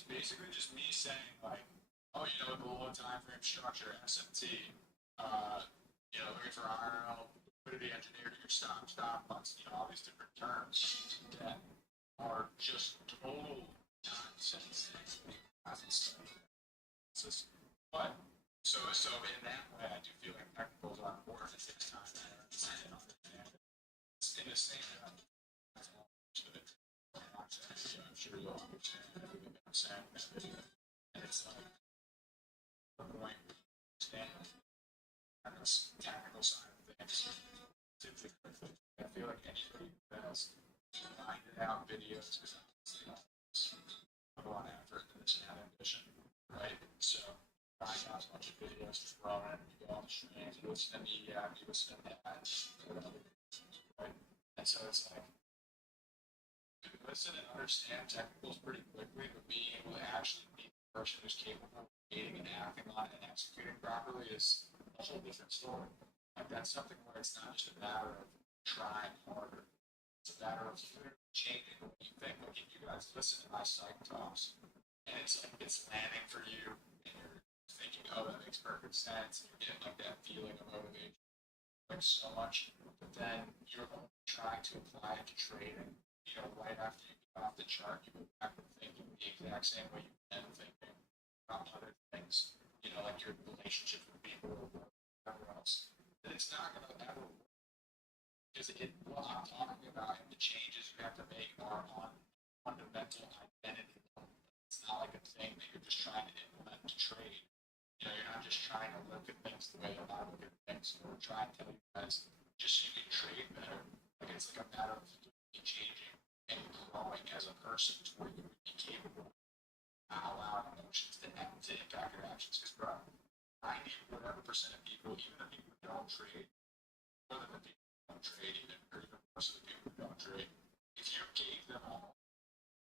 basically just me saying, like, oh, you know, the low time frame structure, SMT, you know, looking for RL, liquidity engineered your stop months, you know, all these different terms that are just total nonsense. But so in that way, I do feel like technicals are important. It takes time to understand. It's in the same way. I'm sure you'll understand everything I'm saying in that video. And it's like the point understand on this technical side of things. I feel like anybody who has grinded out videos because I go on after it, it's an ambition, right? So grind out a bunch of videos, just run it, you go on the streams, you listen to me, you listen to that, right? And so it's like, you can listen and understand technicals pretty quickly, but being able to actually be the person who's capable of creating and acting on it and executing properly is a whole different story. Like, that's something where it's not just a matter of trying harder. It's a matter of changing what you think. Like, if you guys listen to my psych talks, and it's like it's landing for you, and you're thinking, oh, that makes perfect sense, and you're getting like that feeling of motivation, like so much, but then you're trying to apply it to trading. You know, right after you get off the chart, you go back to thinking the exact same way you've been thinking about other things. You know, like your relationship with people or whatever else. Then it's not going to ever work. Because what I'm talking about and the changes you have to make are on fundamental identity level. It's not like a thing that you're just trying to implement to trade. You know, you're not just trying to look at things the way that I look at things. We're trying to tell you guys just so you can trade better. Like, it's like a matter of changing and growing as a person to where you would be capable of allowing emotions to impact your actions. Because, bro, 90 whatever percent of people, even the people who don't trade, more than the people who don't trade, or even most of the people who don't trade, if you gave them all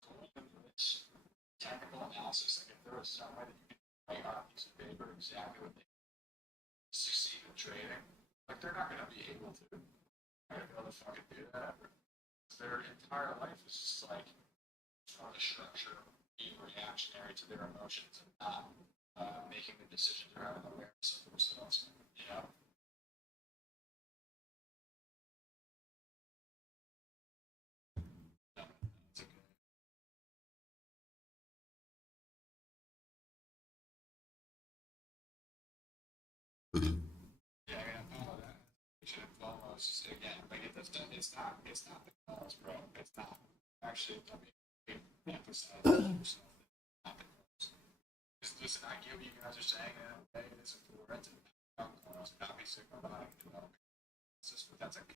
golden list technical analysis, like if there was some way that you could write on a piece of paper exactly what they succeed in trading, like, they're not going to be able to. They're not going to be able to fucking do that. Their entire life is just like on the structure, being reactionary to their emotions and not making the decisions or having awareness of themselves, you know? No, it's okay. Yeah, I mean, I know that. We should have almost, again, like, it's not the cause, bro. It's not. Actually, let me emphasize yourself. Not the cause. Just listen, I get what you guys are saying, and hey, it's important to not be sick of buying development. But that's a